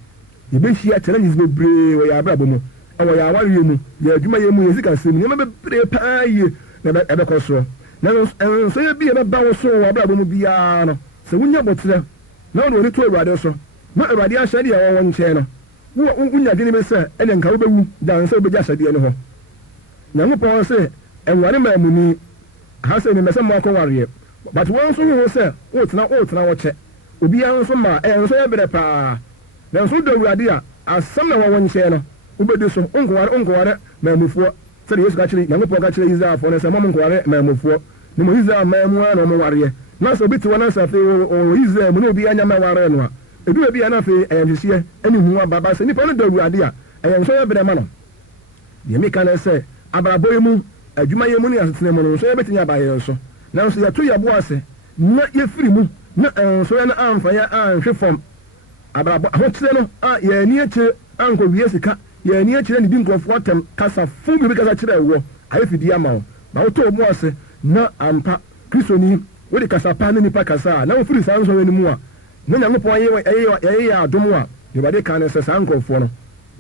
yɛbɛhyia challenges bebree wɔ yɛ abrabɔ mu ɛwɔ yɛ awareɛ mu yɛ adwuma yɛ mu yɛ sika sɛm nneɛma bebree paa yie na ɛbɛkɔ so na nso yɛ bi yɛbɛba wo so wɔ abrabɔ mu biara no sɛ wonya bɔtire na wɔde wɔne to Awurade so na Awurade ahyɛ deɛ wɔwɔ nkyɛn no wonya dwene bi sɛ ɛnɛ nka wobɛwu dan sɛ wobɛgya ahyɛdeɛ no hɔ Nyankopɔn sɛ ɛnware ma amuni ha sɛ nimɛ sɛ moakɔ wareɛ but wɔn nso ho sɛ wotena wɔkyɛ obiara nso ma ɛyɛ nso yɛ berɛ paa na nso do Awurade a asɛm na wɔwɔ nkyɛn no wobɛdi so onkoware maamufoɔ sɛde Yesu ka kyerɛ Nyankopɔn ka kyerɛ Israelfoɔ no sɛ mo nkoware maamufoɔ ne mo Israel maamu a na ɔmo wareɛ na sɛ obi te wɔn asɛ afei ɔwɔ Israel mu na obi anya ma ware no a edu bi ana afei ɛyɛhyehyɛ ɛne hu ababa sɛ nipa no do Awurade a ɛyɛ nso yɛ berɛ ma no deɛ meka no sɛ abrabɔ yi mu adwuma yɛ mu ne asetena mu no nso yɛbɛtumi abayɛ so nanso yɛto yɛ bo ase na yɛfiri mu na nso yɛ no amfa yɛ anhwe fam abrabɔ ahokyerɛ no a yɛani akyire ankɔ wie sika yɛani akyire ne di nkurɔfoɔ atɛm kasa fo bi kasa kyerɛ ɛwɔ ayɛ fidie ama wo ma wotɔ bo ase na ampa kristoni wode kasa pa ne nipa kasa a na wofiri saa nsɔre no mu a na Nyankopɔn ɛyɛ adom a Awurade ka ne sɛ saa nkurɔfoɔ no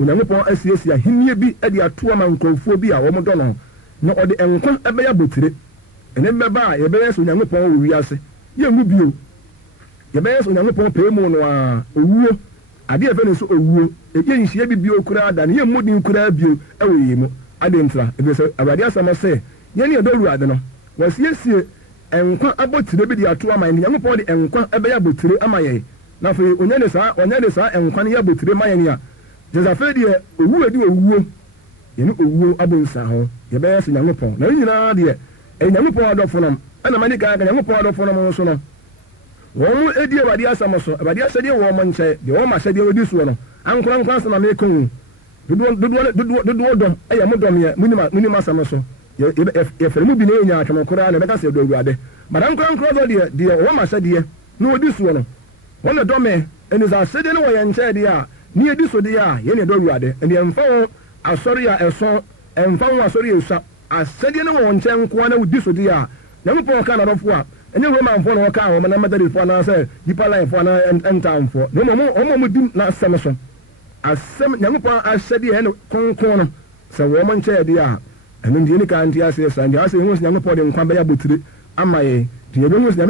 Onyankopɔn asiesie ahenni bi de ato ama nkurɔfoɔ bi a wɔn dɔ no na ɔde nkwa ɛbɛyɛ abotire ɛne bɛba a yɛbɛyɛ sɛ Onyankopɔn wɔ wiase yɛngu bio yɛbɛyɛ sɛ Onyankopɔn pɛɛ mu no a owuo adeɛ ɛfɛ ne so owuo ɛyɛ nhyia bi bio koraa da ne yɛ mmɔden koraa bio ɛwɔ yɛ mu ade ntra ɛfɛ sɛ Awurade asɛm sɛ yɛne yɛdɔ Awurade no wɔasiesie nkwa abotire bi de ato ama yɛn Nyankopɔn de nkwa ɛbɛyɛ abotire ama yɛn na afei ɔnyɛ de saa nkwa no yɛ abotire ma yɛn a jɛsafɛ deɛ owuo di owuo yɛne owuo abonsa ho yɛbɛyɛ sɛ Nyankopɔn na nyinaa deɛ ɛyɛ Nyankopɔn adɔfo nom ɛna mani ka Nyankopɔn adɔfo nom nso no wɔn edi Awurade asɛm so Awurade ahyɛdeɛ wɔ wɔn nkyɛn deɛ wɔn ahyɛdeɛ wɔdi soɔ no ankorankora asɛm na meka dodoɔ dɔm ɛyɛ mo dɔm yɛ munim asɛm so yɛfɛre mu bi na ɛnya atwom koraa na ɛbɛka sɛ ɛdɔ Awurade but ankorankora deɛ wɔn ahyɛdeɛ na wɔdi soɔ no wɔn na dɔmɛ ɛne sɛ ahyɛdeɛ no wɔ yɛn nkyɛn deɛ a ne yɛdi so deɛ a yɛne ɛdɔ Awurade ɛne ɛmfa wɔn asɔre a ɛso ɛmfa wɔn asɔre a ɛsua ahyɛdeɛ no wɔ wɔn nkyɛn nkoa na wɔdi so deɛ a Nyankopɔn ka n'adɔfoɔ a ɛnyɛ Romanfoɔ na wɔka wɔn na Methodistfoɔ anaasɛ Deeper Life na ɛntamfoɔ na wɔn di n'asɛm so asɛm Nyankopɔn ahyɛdeɛ ɛne kronkron no sɛ wɔn nkyɛn deɛ a ɛno deɛ ne ka nte aseɛ saa deɛ asɛ ɛho sɛ Nyankopɔn de nkwa bɛyɛ abotire ama yɛ deɛ yɛbɛhu sɛ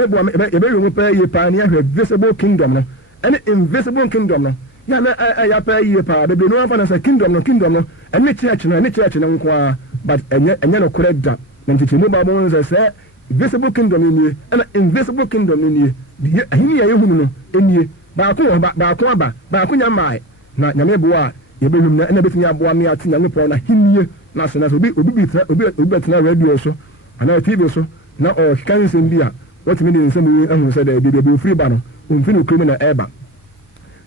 yɛbɛyɛ mu pɛɛ yie paa ne yɛhwɛ visible kingdom no ɛne invisible kingdom no yɛ na ɛyɛ pɛɛ yie paa bebree no wɔmfa no sɛ kingdom no ɛne church no nko ara but ɛnyɛ no korɛ da na nkyekyɛmu baabɔ no sɛ visible kingdom no nie ɛna invisible kingdom no nie deɛ ahenni a yɛhunu no ɛnie baako aba baako nya mmae na Nyame boa a yɛbɛhwim na ɛna bɛtumi aboa me ate Nyankopɔn na ahennie na ase na sɛ obi bɛtena radio so anaa TV so na ɔkeka nsɛm bi a wɔtumi de nsɛm ahu sɛ dɛ biribi ofiri ba no ɔmfi no kurom na ɛba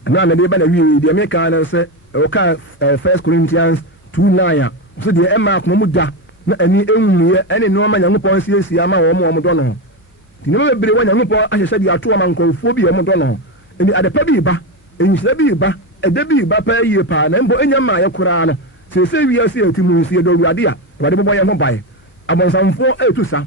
na na de ba na wie deɛ meka no sɛ ɔka 1 Corinthians 2:9 a so deɛ ɛma akoma mu da na ani ɛnwuiɛ ɛne nneɛma Nyankopɔn siesie ama wɔn dɔ no ho nti nneɛma bebree wɔ Nyankopɔn ahyehyɛ de ato ama nkurɔfoɔ bi wɔn dɔ no ho ɛni adepa bi ba ɛnhyira bi ba ɛda bi ba paa yie paa na mbo ɛnya maa yɛ koraa no sɛsɛ wiase ɛti mu nsie dɔ Awurade a Awurade bɛbɔ yɛn ho bae abɔnsamfoɔ ɛtu sa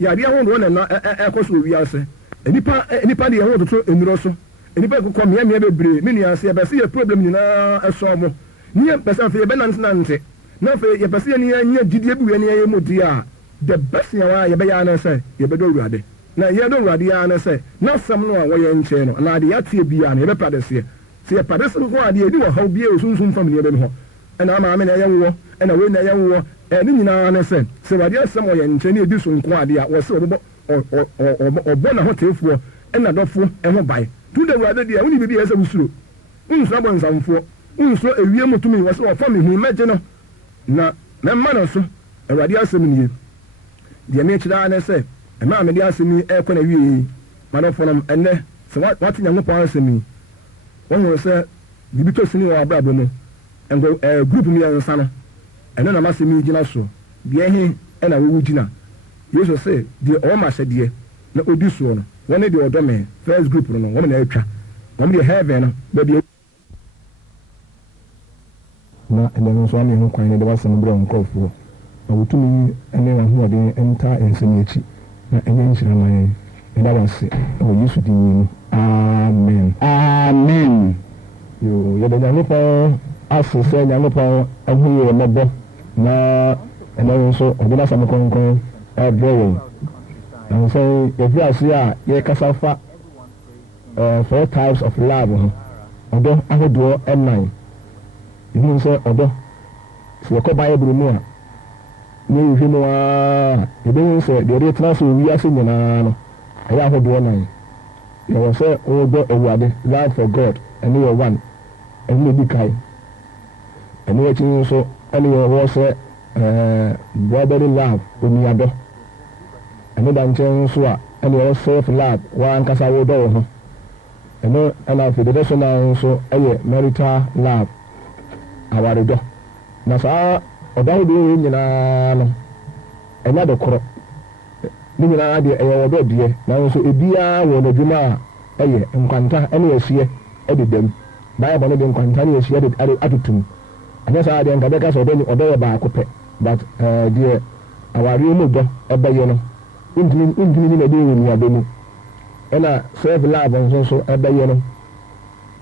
yɛadeɛ ahodoɔ na ɛkɔ so wiase nipa deɛ ɛho toto nnuro so nipa kɔkɔ mmeammea bebree me nua ase yɛbɛsɛ yɛ problem nyinaa ɛsɔ mo ne yɛmpɛ sɛ afei yɛbɛnantenante na afei yɛpɛ sɛ yɛnya gyidie bi wɛ ne yɛyɛ mu di a the best yɛwɔ a yɛbɛyɛ ana sɛ yɛbɛdɔ Awurade na yɛdɔ Awurade ana sɛ na asɛm no a wɔyɛ nkyɛn no anaa deɛ yɛateɛ biara no yɛbɛpɛ adeseɛ sɛ yɛpɛ adeseɛ ho adeɛ ɛdi wɔ haw biara osumsum fam nneɛma bi hɔ ɛna maame na ɛyɛ nwɔ ɛna wei na ɛyɛ nwɔ ɛne nyinaa ne sɛ Awurade asɛm wɔyɛ nkyɛn ne ɛdi so nko adeɛ a wɔsɛ ɔbɔ na ho teefoɔ ɛna dɔfo ɛho bae tu de awurade deɛ woni bibi ɛsɛ wusuro unsuro abɔ nsamfoɔ unsuro ewie mu tumi wɔ sɛ wɔfa me hu mɛgye no na mɛma no so awurade asɛm nie deɛ mekyerɛ ne sɛ ɛma mede asɛm yi ɛkɔ na wie yi madɔfo nom ɛnɛ sɛ wate nyankopɔn asɛm yi wɔhu sɛ biribi tɔ sini wɔ abrabɔ mu group mmiɛnsa no ɛno na masɛm yi gyina so deɛ he ɛna wɔwu gyina yesu sɛ deɛ ɔwɔ ma ahyɛdeɛ na ɔdi soɔ no wɔne deɛ ɔdɔ me first group no wɔn na atwa wɔn deɛ heaven no baabi na ɛdɛm nso ame ho kwan ne de wasɛm brɛ nkɔfoɔ na wɔtumi ne ahoɔden nta nsɛm akyi na ɛnyɛ nhyirama yɛn ɛda wase ɛwɔ yesu din mu amen amen yo yɛde nyankopɔn ase sɛ nyankopɔn ahu yɛ mmɔbɔ na ɛno nso ɔde n'asɛm kronkron ɛbrɛ yɛn na nso yɛfiri ase a yɛkasa fa 4 types of love ho ɔdɔ ahodoɔ ɛnan ɛhu sɛ ɔdɔ sɛ yɛkɔ bible mu a ne yɛhwɛ mu a yɛbɛhu sɛ deɛ ɔde tena sɛ owiase nyinaa no ɛyɛ ahodoɔ nan yɛwɔ sɛ wɔdɔ awurade love for god ɛne yɛ one ɛne na ɛdi kae ɛne akyi nso ɛne yɛwɔ sɛ brotherly love onuadɔ ɛne da nkyɛn nso a ɛne yɛwɔ self love wɔankasa wodɔ wo ho ɛno ɛna afei dede so nan nso ɛyɛ marital love awaredɔ na saa ɔdɔ ahodoɔ wei nyinaa no ɛnyɛ ade korɔ ne nyinaa deɛ ɛyɛ ɔdɔ deɛ nanso ebiara wɔ n'adwuma a ɛyɛ nkwanta ɛne yɛsiɛ ɛde dam baibɔ no de nkwanta ne yɛsiɛ de atotom anyɛ saa deɛ nka bɛka sɛ ɔdɔ yɛ baako pɛ but deɛ awareɛ mu dɔ ɛbɛyɛ no wontumi ne na ɛde wɔ nnuaba mu ɛna self love nso ɛbɛyɛ no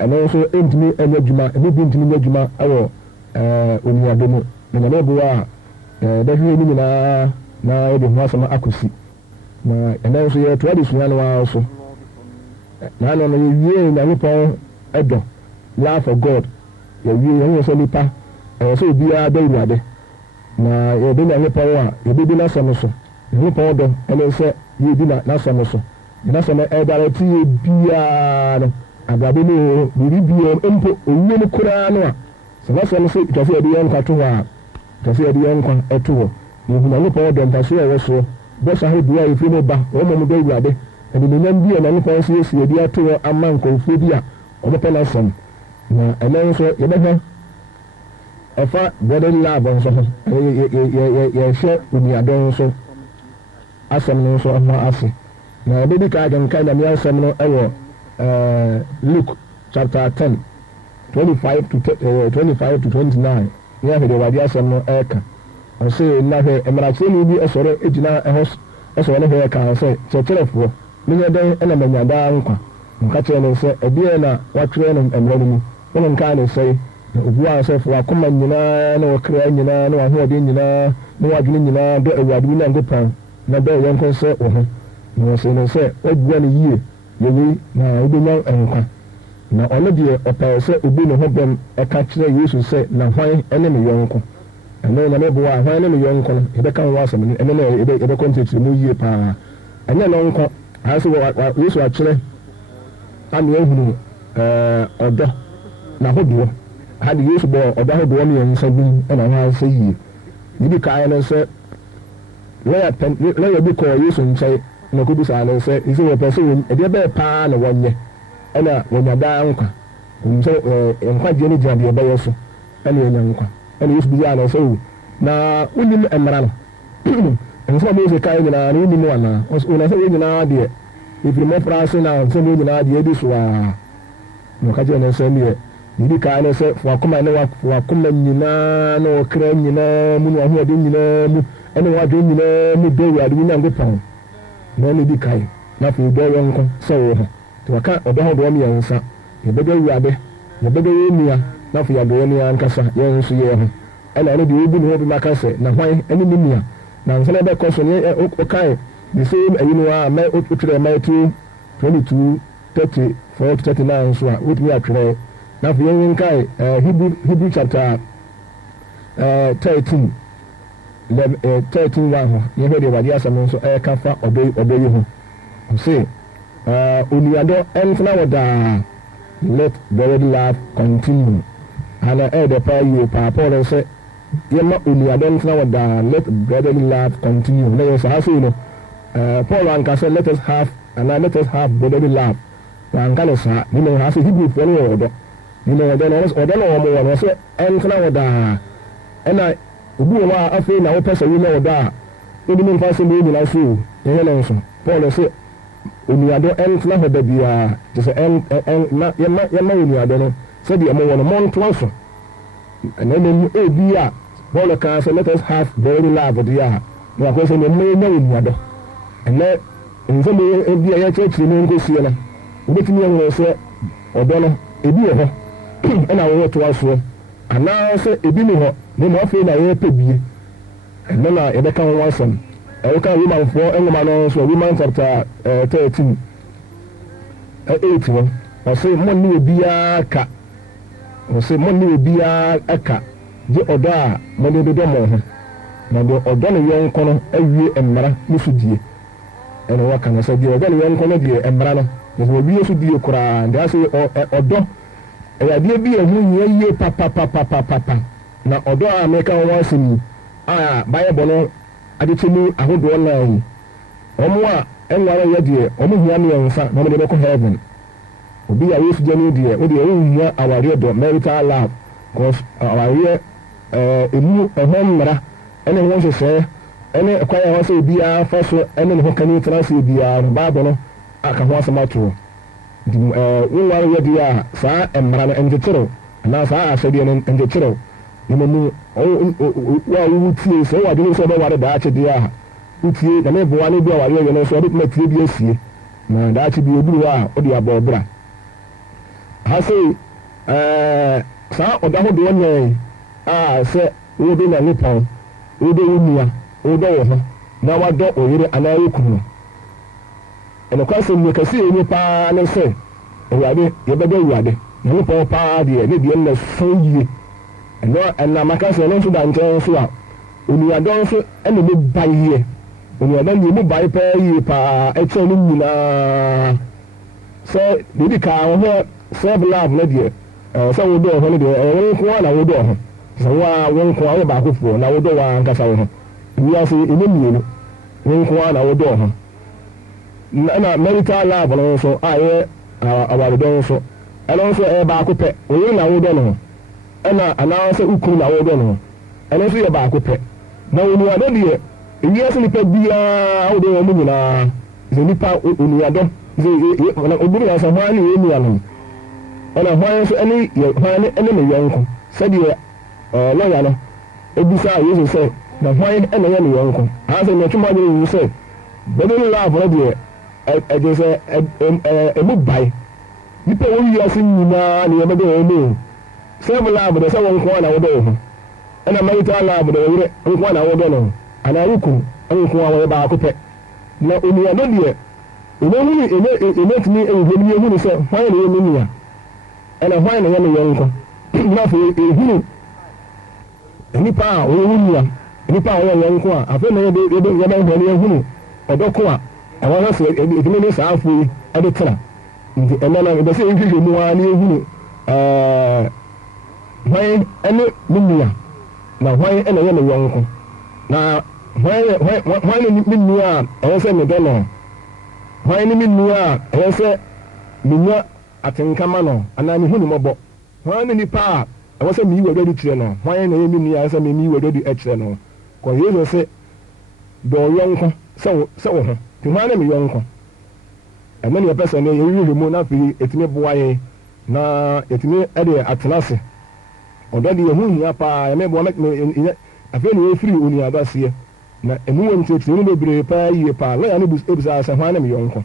ɛno nso ntumi nyɛ adwuma ɛne bi ntumi nyɛ adwuma ɛwɔ onuaba mu na nyame boa a bɛhwɛ no nyinaa na yɛde ho asɛm akɔsi na ɛnɛ nso yɛtoa de sua no ara so na ano no yɛwie nyankopɔn ɛdɔ love for god yɛwie yɛhu sɛ nipa ɛwɔ sɛ obiara bɛ awurade na yɛde nyankopɔn a yɛbɛdi n'asɛm so nyankopɔn dɔ ɛne sɛ yɛdi n'asɛm so n'asɛm ɛdara ti yɛ biara no abrabɔ no biribi biara mpo owuo no koraa no a sɛ n'asɛm sɛ itwa sɛ yɛde yɛn nkwa to hɔ a itwa sɛ yɛde yɛn nkwa ɛto hɔ yɛhu nyankopɔn dɔ mpaso a ɛwɔ soɔ bɔsa ahodoɔ a yɛfiri mu ba wɔn mu bɛ awurade ɛnumonyam bi a nyankopɔn nso yɛsi yɛde ato hɔ ama nkɔmfoɔ bi a wɔbɛpɛ n'asɛm na ɛnɛ nso yɛbɛhwɛ ɛfa brotherly love nso ho yɛhwɛ onuadɔ nso asɛm no nso ho ase na yɛbɛdi kaa kenkan nyame asɛm no ɛwɔ Luke chapter 10 25 to 29 ne ahwɛ deɛ wade asɛm no ɛreka ɔsɛ nnahwɛ mmarakyerɛni bi ɛsɔre gyina ɛsɔre ne hɔ ɛka sɛ kyerɛkyerɛfoɔ menyɛ dɛn ɛna manya daa nkwa nka kyerɛ no sɛ ɛdeɛ na watwerɛ no mmara no mu wɔn nkaa ne sɛe na obuaa sɛ fo wakoma nyinaa na wɔkra nyinaa na wahoɔden nyinaa na wadwene nyinaa dɔ awurade mu nyankopɔn na dɔ yɛnkɔ sɛ wo ho na wɔsɛ no sɛ wabua no yie yɛwei na wobɛnya nkwa na ɔno deɛ ɔpɛɛ sɛ obi ne ho bɛm ɛka kyerɛ yesu sɛ na hwan ne me yɔnko ɛno na meboa hwan ne me yɔnko no yɛbɛka ho asɛm no ɛno na yɛbɛkɔ nkyerɛkyerɛ mu yie paa ɛnyɛ no nkɔ ayɛ sɛ yesu akyerɛ ame ahunu ɔdɔ n'ahodoɔ ha de yesu bɔ ɔdɔ ahodoɔ mmiɛnsa bi ɛna ho asɛ yie yɛdi kaeɛ no sɛ lɔya bi kɔɔ yesu nkyɛn na kɔbisaa no sɛ ɛsɛ wɔpɛ sɛ ɛdeɛ bɛyɛ paa na wɔnyɛ ɛna wɔnya daa nkwa sɛ nkwagyeɛ no gyina deɛ ɛbɛyɛ so ɛna ɛnya nkwa ɛna yesu bisaa no sɛ o na wonim mmara no nsɛm a mose kae nyinaa no wonim anaa ɔna sɛ wɔ nyinaa deɛ ɛfiri mmɔfra ase na nsɛm wɔ nyinaa deɛ ɛdi so a na ɔka kyerɛ no sɛ deɛ biribi kae no sɛ wakoma ne wakoma nyinaa na ɔkra nyinaa mu ne wahoɔden nyinaa mu ɛne wadwen nyinaa mu dɔ awurade wo nyankopɔn na ɛne di kae na afei dɔ yɔnko sɛ wo ho nti waka ɔdɔ ahodoɔ mmiɛnsa yɛbɛdɔ awurade yɛbɛdɔ yɛ nnua na afei yɛadɔ yɛ ne ankasa yɛn nso yɛ ho ɛna ɛno deɛ wobu ne ho bɛmaka sɛ na hwan ɛne ne nnua na nsɛm ɛbɛkɔ so ne wokae the same ayi no a wotwerɛ Matthew 22:34-39 nso a wotumi atwerɛ na afei yɛn nkae Hebrew chapter 13 13:1 ho yɛhwɛ deɛ wade asɛm nso ɛka fa ɔdɔ yi ho ɔse onuado ɛntena wɔ daa let brotherly love continue ana ɛyɛ pa yie paa Paul sɛ yɛma onuado ntena wɔ daa let brotherly love continue na yɛ saa sei no Paul ankasa let us have brotherly love wanka ne saa ne na ha sɛ Hebrew foɔ no yɛ ɔdɔ ne na ɔdɔ no wɔn wɔ no sɛ ɛntena wɔ daa ɛna obi wɔ hɔ a afei na wopɛ sɛ woma ɔdɔ a wode ne mfa sɛ ne nyina so yɛhɛ ne nso Paul sɛ onuado ɛntena hɔ da biara te sɛ yɛma onuado no sɛdeɛ mowɔ no montoa so ɛna mmom ebi a Paul kaa sɛ let us have brotherly love deɛ a na wakɔ sɛ mmom yɛnya onuado ɛnɛ nsɛm ebi a yɛkyerɛkyerɛ no nkɔsie no wobɛtumi ahunu sɛ ɔdɔ no ebi wɔ hɔ ɛna wɔwɔ toa soɔ anaasɛ ebi ni hɔ ne ma afei na yɛpɛ bie ɛno na yɛbɛka ho asɛm ɛwoka Romanfoɔ nwoma no nso Roman chapter 13 8 hɔ ɔse mɔnne obiara ka ɔse mɔnne obiara aka gye ɔdɔ a mɔde bɛdɔ mo ho na deɛ ɔdɔ ne yɔnko no awie mmara ne so die ɛna wɔka no sɛ deɛ ɔdɔ ne yɔnko no deɛ mmara no deɛ wɔwie so die koraa deɛ asɛ ɔdɔ ɛyɛ adeɛ bi a ɛho hia yie papapapapapa na ɔdɔ a meka ho asɛm yi a Bible no adekyɛ mu ahodoɔ nan yi ɔmo a ɛnware yɛ deɛ ɔmo hia mmiɛnsa na ɔmo de bɛkɔ heaven obi a wosu gya no deɛ wo deɛ wohia awareɛ dɔ marital love cause awareɛ emu ɛho mmara ɛne ho nhyehyɛe ɛne ɛkwan a wɔsɛ obiara fa so ɛne ne ho kane tena ase biara no Bible no aka ho asɛm ato nti wonware yɛ deɛ a saa mmara no ɛnkyekyerɛw anaa saa ahyɛdeɛ no ɛnkyekyerɛw nemu wa wutie sɛ wade no sɛ ɔbɛware daakye deɛ a wotie na meboa no bi a wareɛ yɛ no nso ɔbɛtumi atie bi asie na daakye bi oduru hɔ a ɔde abɔ ɔbra ha sei saa ɔda hodoɔ nan a sɛ wodɔ Nyankopɔn wodɔ wo nua wodɔ wo ho na wadɔ oyere anaa wo kunu no ɛnokwa sɛ mmea kɛse yɛ ni paa ne sɛ Awurade yɛbɛdɔ Awurade Nyankopɔn paa deɛ ne deɛ nna so yie ɛno ɛna maka sɛ ɛno nso da nkyɛn nso a onuadɔ nso ɛna mu ba yie onuadɔ ne mu ba paa yie paa ɛkyɛn no nyinaa sɛ debi kaa ho self love no deɛ sɛ wodɔ ho no deɛ ɛwɔ nko a na wodɔ ho sɛ wo a wo nko a wo baakofoɔ na wodɔ wa ankasa wo ho wiase ɛnyɛ mmienu wo nko a na wodɔ ho ɛna marital love no nso a yɛ awaredɔ nso ɛno nso ɛyɛ baako pɛ oyere na wodɔ no ho ɛna anaasɛ ukuru na wodɔ no ho ɛno nso yɛ baako pɛ na onuadɔ deɛ ewiase nipa biara wodɔ wɔn mu nyinaa sɛ nipa onuadɔ sɛ obi na sɛ hwan ne yɛ nuanom ɛna hwan nso ɛne ne yɔnko sɛdeɛ lɔya no ebisa Yesu sɛ na hwan ɛna yɛ ne yɔnko asɛ na twema de yi sɛ bɛde ne love no deɛ ɛgye sɛ ɛmu bae nipa wɔn wiase nyinaa ne yɛbɛdɔ wɔn mu self love de sɛ wɔn nko na wodɔ wɔn ho ɛna marital love de wɔyere nko na wodɔ no anaa wukuru nko a wɔyɛ baako pɛ na onuadɔ deɛ ɛnɛtumi ɛwuhɔ no yɛhunu sɛ hwan na yɛ ne nua ɛna hwan na yɛ ne yɔnko na afei ɛhunu nipa a wɔyɛ wo nua nipa a wɔyɛ yɔnko a afei na yɛbɛhwɛ no yɛhunu ɔdɔko a ɛwɔ sɛ ɛdumi ne saa afo yi ɛde tena nti ɛnɛ no ɛbɛ sɛ yɛhwehwɛ mu a ne yɛhunu hwan ɛne ne nua na hwan ɛna yɛ ne yɔnko na hwan ne me nua a ɛwɔ sɛ medɔ no hwan ne me nua a ɛwɔ sɛ menya atenkama no anaa mehu ne mmɔbɔ hwan ne nipa a ɛwɔ sɛ meyi wadɔ de kyerɛ no hwan na yɛ me nua a ɛwɔ sɛ meyi wadɔ de kyerɛ no kɔ Yesu sɛ dɔ yɔnko sɛ wo ho nti hwan ne me yɔnko ɛno ne yɛpɛ sɛ ne yɛhwehwɛ mu na afei ɛtumi boa yɛn na yɛtumi ɛde atena ase ɔdɔ de yɛho hia paa yɛmɛboa afei ne yɛfiri onuadɔ aseɛ na ɛmu wɔ nkyerɛkyerɛ no bebree paa yie paa lɔya no ebisa sɛ hwan ne me yɔnko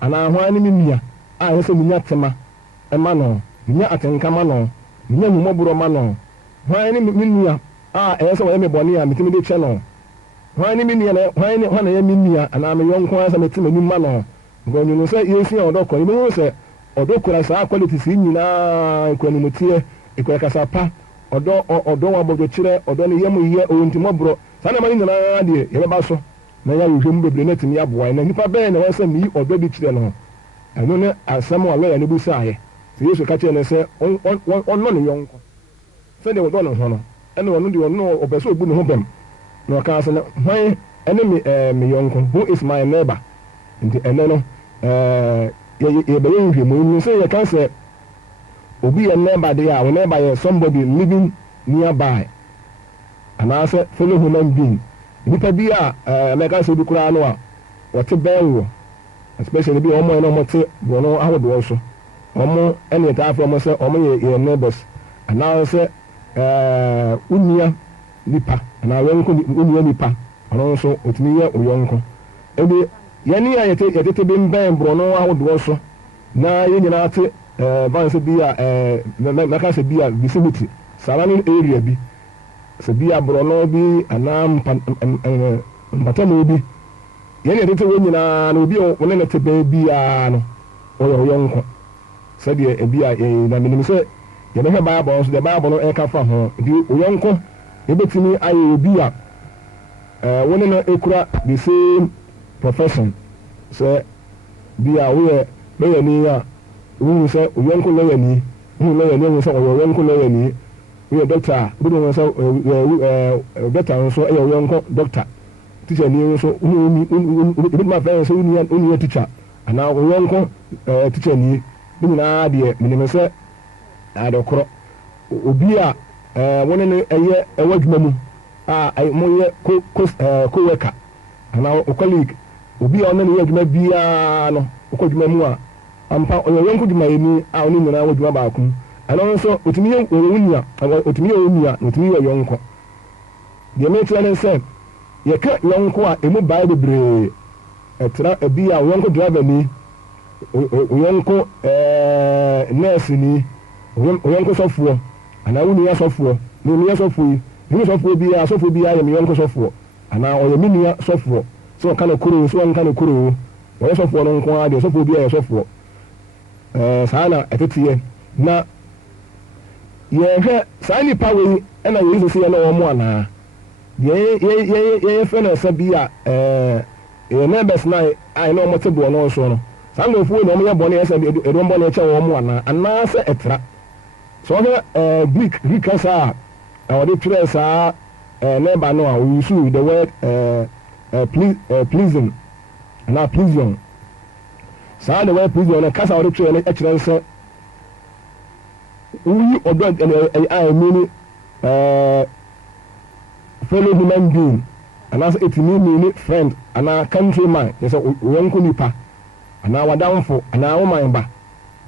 anaa hwan ne me nua a ɛyɛ sɛ menya tema ɛma no menya atenka ma no menya mmɔborɔ ma no hwan ne me nua a ɛyɛ sɛ wɔyɛ me bɔne a metumi de kyɛ no hwan ne me nua hwan na ɛyɛ me nua anaa me yɔnko a sɛ mete m'anim ma no nkɔnwunu sɛ yɛsua ɔdɔ kɔ yɛbɛhu sɛ ɔdɔ kura saa qualities yi nyinaa nkwanumuteɛ ekura kasa pa ɔdɔ wɔ abɔdɔkyerɛ ɔdɔ ne yɛm yɛ ɔwɔntimɔborɔ saa nneɛma no nyinaa deɛ yɛbɛba so na yɛahwehwɛ mu bebree na atumi aboa na nnipa bɛyɛ na wɔsɛ meyi ɔdɔ bi kyerɛ no ɛno ne asɛm a lɔya no bu saeɛ sɛ yesu ka kyerɛ no sɛ ɔnnɔ ne yɔnko sɛdeɛ wɔdɔ ne ho no ɛne ɔno deɛ ɔno ɔpɛ sɛ ɔbu ne ho bɛm na ɔka sɛ no hwan ɛne me yɔnko who is my neighbor nti ɛnɛ no yɛbɛyɛ nhwɛmu sɛ yɛka sɛ obi yɛ neighbor deɛ a wo neighbor yɛ somebody living nearby anaasɛ fellow human being nipa bi a mɛka sɛ obi koraa no a wɔte bɛn wɔ especially bi ɔmo yɛ na ɔmo te borɔno ahodoɔ so ɔmo ɛne ɛtaa afɔ ɔmo sɛ ɔmo yɛ neighbors anaasɛ unua nipa anaa yɔnko unua nipa ɔno nso otumi yɛ oyɔnko ebi yɛne a yɛtete bi mbɛn borɔno ahodoɔ so na yɛn nyinaa te ban sɛ bi a mɛka sɛ bi a vicinity surrounding area bi sɛ bi a borɔno bi anaa mpatamu bi yɛne yɛtete wɔn nyinaa na obi a wɔne ne te bɛn biara no ɔyɛ oyɔnko sɛdeɛ ebi a na menim sɛ yɛbɛhwɛ baabɔ nso deɛ baabɔ no ɛka fa ho nti oyɔnko yɛbɛtumi ayɛ obi a wɔne no ekura the same profession sɛ bi a woyɛ lɔyani a wohu sɛ oyɔnko lɔyani wohu lɔyani wohu sɛ ɔyɛ oyɔnko lɔyani woyɛ dɔkta a wohu sɛ dɔkta nso ɛyɛ oyɔnko dɔkta teacher ni nso wobɛtumi afɛ sɛ wonua teacher anaa oyɔnko teacher ni ne nyinaa deɛ menim sɛ adekorɔ obi a wɔne no ɛwɔ adwuma mu a moyɛ co-worker anaa colleague obi a ɔne no yɛ adwuma biara no wokɔ adwuma mu a ampa ɔyɛ yɔnko dwumayɛni a ɔne nyinaa wɔ adwuma baako mu ɛno nso otumi yɛ onua na otumi yɛ yɔnko deɛ mekyerɛ ne sɛ yɛka yɔnko a emu baa bebree ɛtra ebi a yɔnko driver ni oyɔnko nurse ni oyɔnko sɔfoɔ anaa wunua sɔfoɔ ne nua sɔfoɔ yi ne sɔfoɔ bi a yɛ me yɔnko sɔfoɔ anaa ɔyɛ me nua sɔfoɔ sɛ ɔka no koro sɛ ɔnka no koro wɔyɛ sɔfoɔ no nko ara deɛ sɔfoɔ bi a yɛ sɔfoɔ saa na ɛteteɛ na yɛhwɛ saa nipa wei ɛna yɛyi sɛ yɛ na wɔn mo anaa deɛ yɛyɛ fɛ no sɛ bi a yɛ neighbors na a na wɔn te boɔ no so no saa nkurɔfoɔ na wɔyɛ bɔne ɛsɛ ɛdɔm bɔne ɛkyɛ wɔn mo anaasɛ ɛtra so ɔhwɛ Greek kasa a wɔde twerɛ saa neighbor no a wɔyusu the word pleasing anaa pleasing saa the word pleasing no kasa a wɔde twerɛ no ɛkyerɛ sɛ woyi ɔdɔ a ɛmu ni fellow human being anaasɛ ɛtumi mmienu friend anaa countryman yɛ sɛ oyɔnko nipa anaa wadamfo anaa woman ba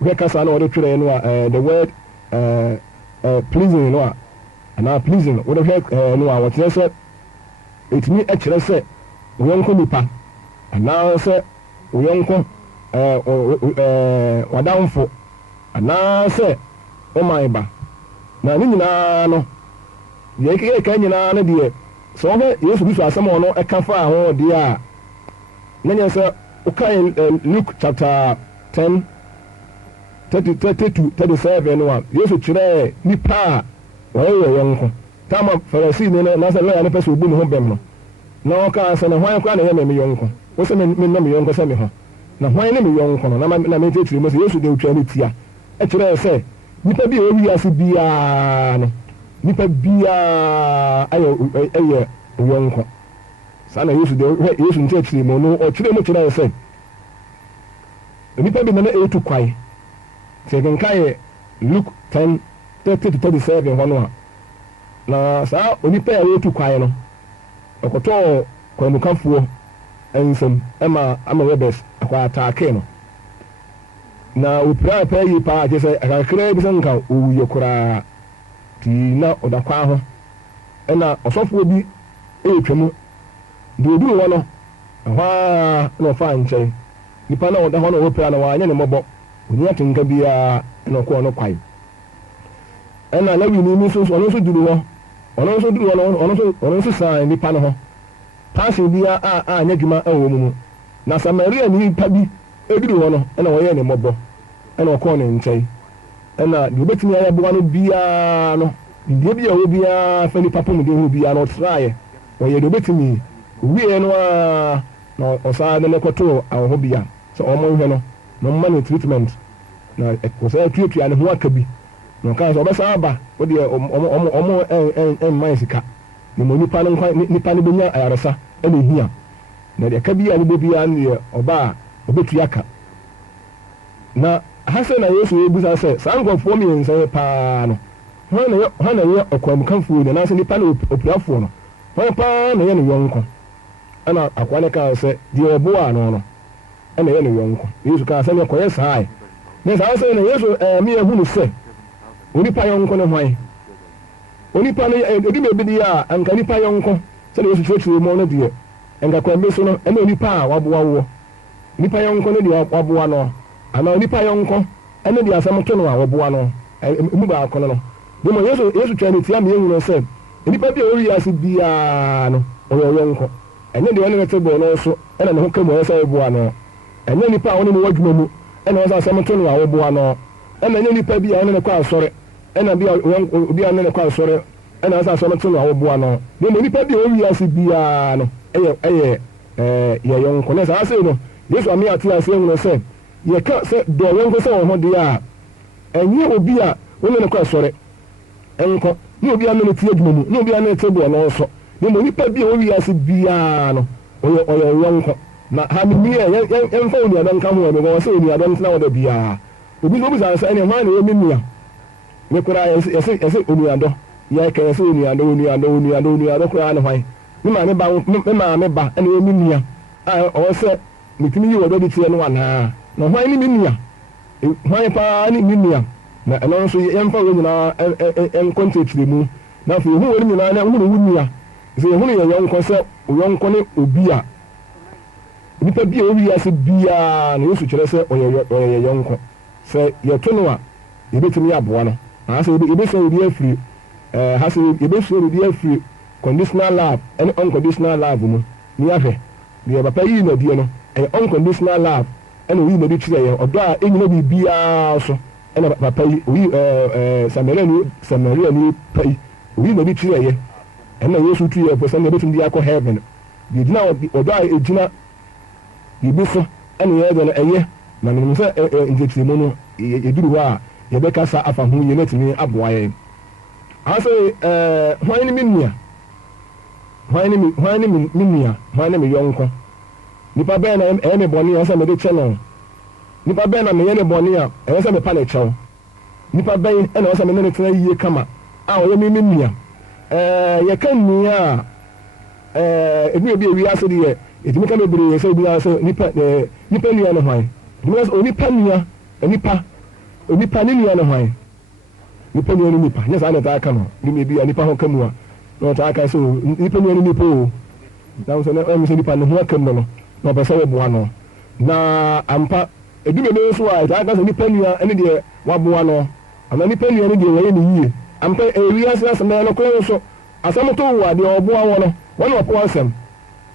wohwɛ kasa na wɔde twerɛ no a the word pleasing no a anaa pleasing wode hwɛ no a wɔkyerɛ sɛ ɛtumi kyerɛ sɛ oyɔnko nipa anaasɛ oyɔnko wadamfo anaasɛ woman ba na ne nyinaa no yɛka nyinaa no deɛ sɛ wɔhwɛ yesu kristo asɛm a ɔno ɛka fa ho deɛ a na nyɛ sɛ wokae Luke chapter 10 32-37 no a yesu kyerɛɛ nipa a wɔyɛ yɔnko tama Farisini no nasɛ lɔya no pɛ sɛ obu ne ho bɛm no na ɔkaa sɛ na hwan koraa na ɛyɛ me yɔnko wo sɛ mennɔ me yɔnko sɛ me ho na hwan ne me yɔnko no na metiekyerɛ mu sɛ yesu de wotwa no tia ɛkyerɛɛ sɛ nipa bi a ɔwi ase biara no nipa biara ɛyɛ oyɔnko saa na yesu nkyerɛkyerɛ mu no ɔkyerɛ mu kyerɛ sɛ nipa bi na ɛtu kwae sɛ kenka yɛ Luke 10:30-37 hɔ no a na saa onipa a ɛtu kwae no ɔkɔtɔɔ kwamukafoɔ nsɛm ama rebels akɔ ataake no na opira pɛ yi paa kyerɛ sɛ akakra bi sɛ nka owuyɛ koraa ti na ɔda kwaa ho ɛna ɔsɔfoɔ bi ɛyɛ mu deɛ oduru hɔ no ɛhɔ a na ɔfa nkyɛn nipa na ɔda hɔ na ɔwɔpira na wanyɛ ne mmɔbɔ ɔni atenka biara ɛna ɔkɔɔ no kwae ɛna lawini ni nso ɔno nso duru hɔ ɔno nso saa nipa no ho paase bi a anyɛ dwuma ɛwɔ mu na Samaria nipa bi ɛduru hɔ no ɛna wɔyɛ ne mmɔbɔ ɛna ɔkɔɔ ne nkyɛn ɛna deɛ obɛtumi ayɛ boa no biara no deɛ bi a ɛwɔ biara fɛ nipa pɔm de ho biara no ɔtraeɛ wɔyɛ deɛ obɛtumi wie no a na ɔsaa de ne kɔtoo awɔhɔ bia sɛ ɔmo nhwɛ no na money treatment na ko say tuatua ne ho aka bi na kan so obesa aba wo de omo man sika ni mo nipa ne benya ayaresa ene hia na de aka bi ani bo bia ne oba obetua ka na hase na Yesu ebusa se sankofo mi nsan pa no hana ye okwamkanfo ne na se nipa na opurafo no hana pa na ye ne yonko ana akwane ka se di obo ano no ana ye ne yonko Yesu ka se ne koye sai ne sa se ne Yesu mi ehunu se onipa yonko ne hwan onipa ne odi me bidi a anka nipa yonko se ne Yesu churchu mo no de enga kwambe so no ene onipa a waboa wo nipa yonko ne de waboa no ana onipa yonko ene de asam to no a waboa no mu ba akono no de mo Yesu twani tia me ehunu se onipa bi ori ase bia no oyo yonko ene de ene tebo no so ene ne ho kemu esa eboa no ene nipa woni mo wadwuma mu ene wasa asam to no a waboa no ene nipa bi a ene ne kwa asore ene bi obi a ene ne kwa asore ene wasa asam to no a waboa no de mo nipa bi ori ase bia no ye yonko ne sa ase no Yesu ami ati ase ehunu se ye ka se do yonko se wo ho de a enye obi a woni ne kwa asore enko ni obi a no tie adwuma mu ni obi a no tebo no so ni mo nipa bi o wi ase bia no oyo yonko na ha mi emfa oni adon kan ho me go se oni adon tena wo da bia obi no bi sa ene ma na emi mia me kura ese oni adon ya ka ese oni adon kura na hwan me ma me ba ene emi mia a o se mitimi yi wo do tie no ana na hwan ni mi mia hwan pa ni mi mia na eno so emfa wo nyina en contact mu na fi hu woni nyina na hu no wunia se hu no yonko se yonko ne obi a nipa bi o wi ase bia na Yesu kire se oye yonko se ye to no a ye betimi aboa no na se ye be se obi afiri ha se ye be se obi afiri conditional love and unconditional love no ni ahwe ye papa yi na die no unconditional love and we no bi kire ye odo a enyina bi bia so ena papa yi wi Samaria ni pai wi no bi kire ye ena Yesu tu ye person na betum di akọ heaven bi dina odo a ejina bi so ena ye de na eye na me se injecti mu no eduru wa ye be kasa afa hu ye natimi aboa ye ase hwan ni minnia hwan ni mi yonko nipa be na me boni asa me de channel nipa be na me ye ne boni a asa me pa na chew nipa be na asa me ne tena yie kama a o ye minnia ye kan nia ebi wi ase de ye etimi ka me bere se bi ase nipa nia no hwan nipa onipa nia onipa ni nia no hwan nipa nia no nipa nya sa na ta aka no ni bi nipa ho kamu a no ta aka so nipa nia no nipa o na so na em se nipa no ho aka no no ba se wo boa no na ampa ebi me so a ta aka so nipa nia ene de wa boa no ama nipa nia no de wo ye ni yie ampa ewi ase asema no ko so asam to wo ade oboa wo no wona opo asem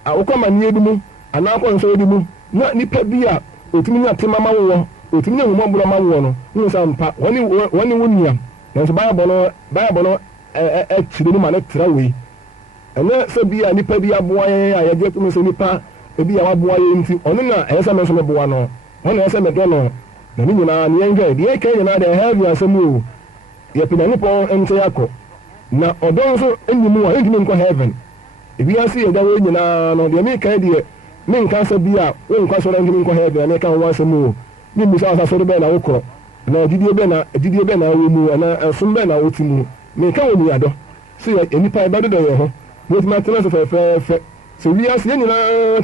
a ukoma ni edumu ana akọ nso edumu na nipa bi a otimi na tema ma wo otimi na humo bro ma wo no hu sa mpa woni wonia na so Bible no chire ni ma na tra we ene se bi a nipa bi aboa ye a ye je to so nipa ebi a waboa ye nti ono na esa me so me boa no ono esa me do no na ni nyina ni enga de ke nyina de heavy asem o ye pina ni po ente yakọ na odon so enyimu a entimi nko heaven ebi asi ye dawo nyina no de me kan de me nka sa bi a wo nka so entimi nko heaven na kan wa asem o ni mi sa so be na wokọ na didie be na wo mu na sum be na wo timu me kan wo ni ado so ye nipa e ba do ye ho mo ti ma tena so fe so wi asi nyina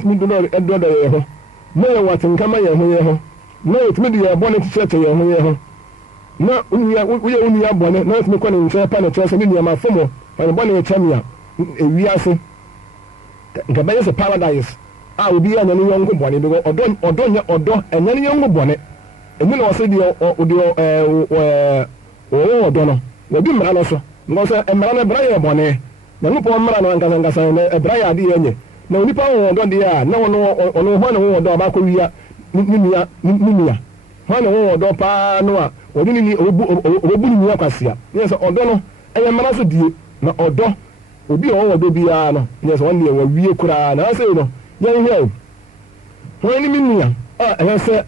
timi do do ye ho mo ye watin kama ye ho na otimi de ye bone t-shirt ye ho na unia bone na otimi kwa ne nche pa na chese ni niam afomo fa ne bone chamia ewi ase nka ba ye paradise a obi ya nyane yongo bone be odo enyane yongo bone emu na ose de odo no obi mra no so ngo se emra na bra ye bone na nupo mra no nkasa na bra ya de yenye na onipa odo de ya na ono ho na odo ba ko wiya nimia ho na odo pa no a odi ni obu ni akwasia yes odo no eye mra so die na odo obi odo bia no yes won ne wa wie kura na say no yen he ho ni minia a eye se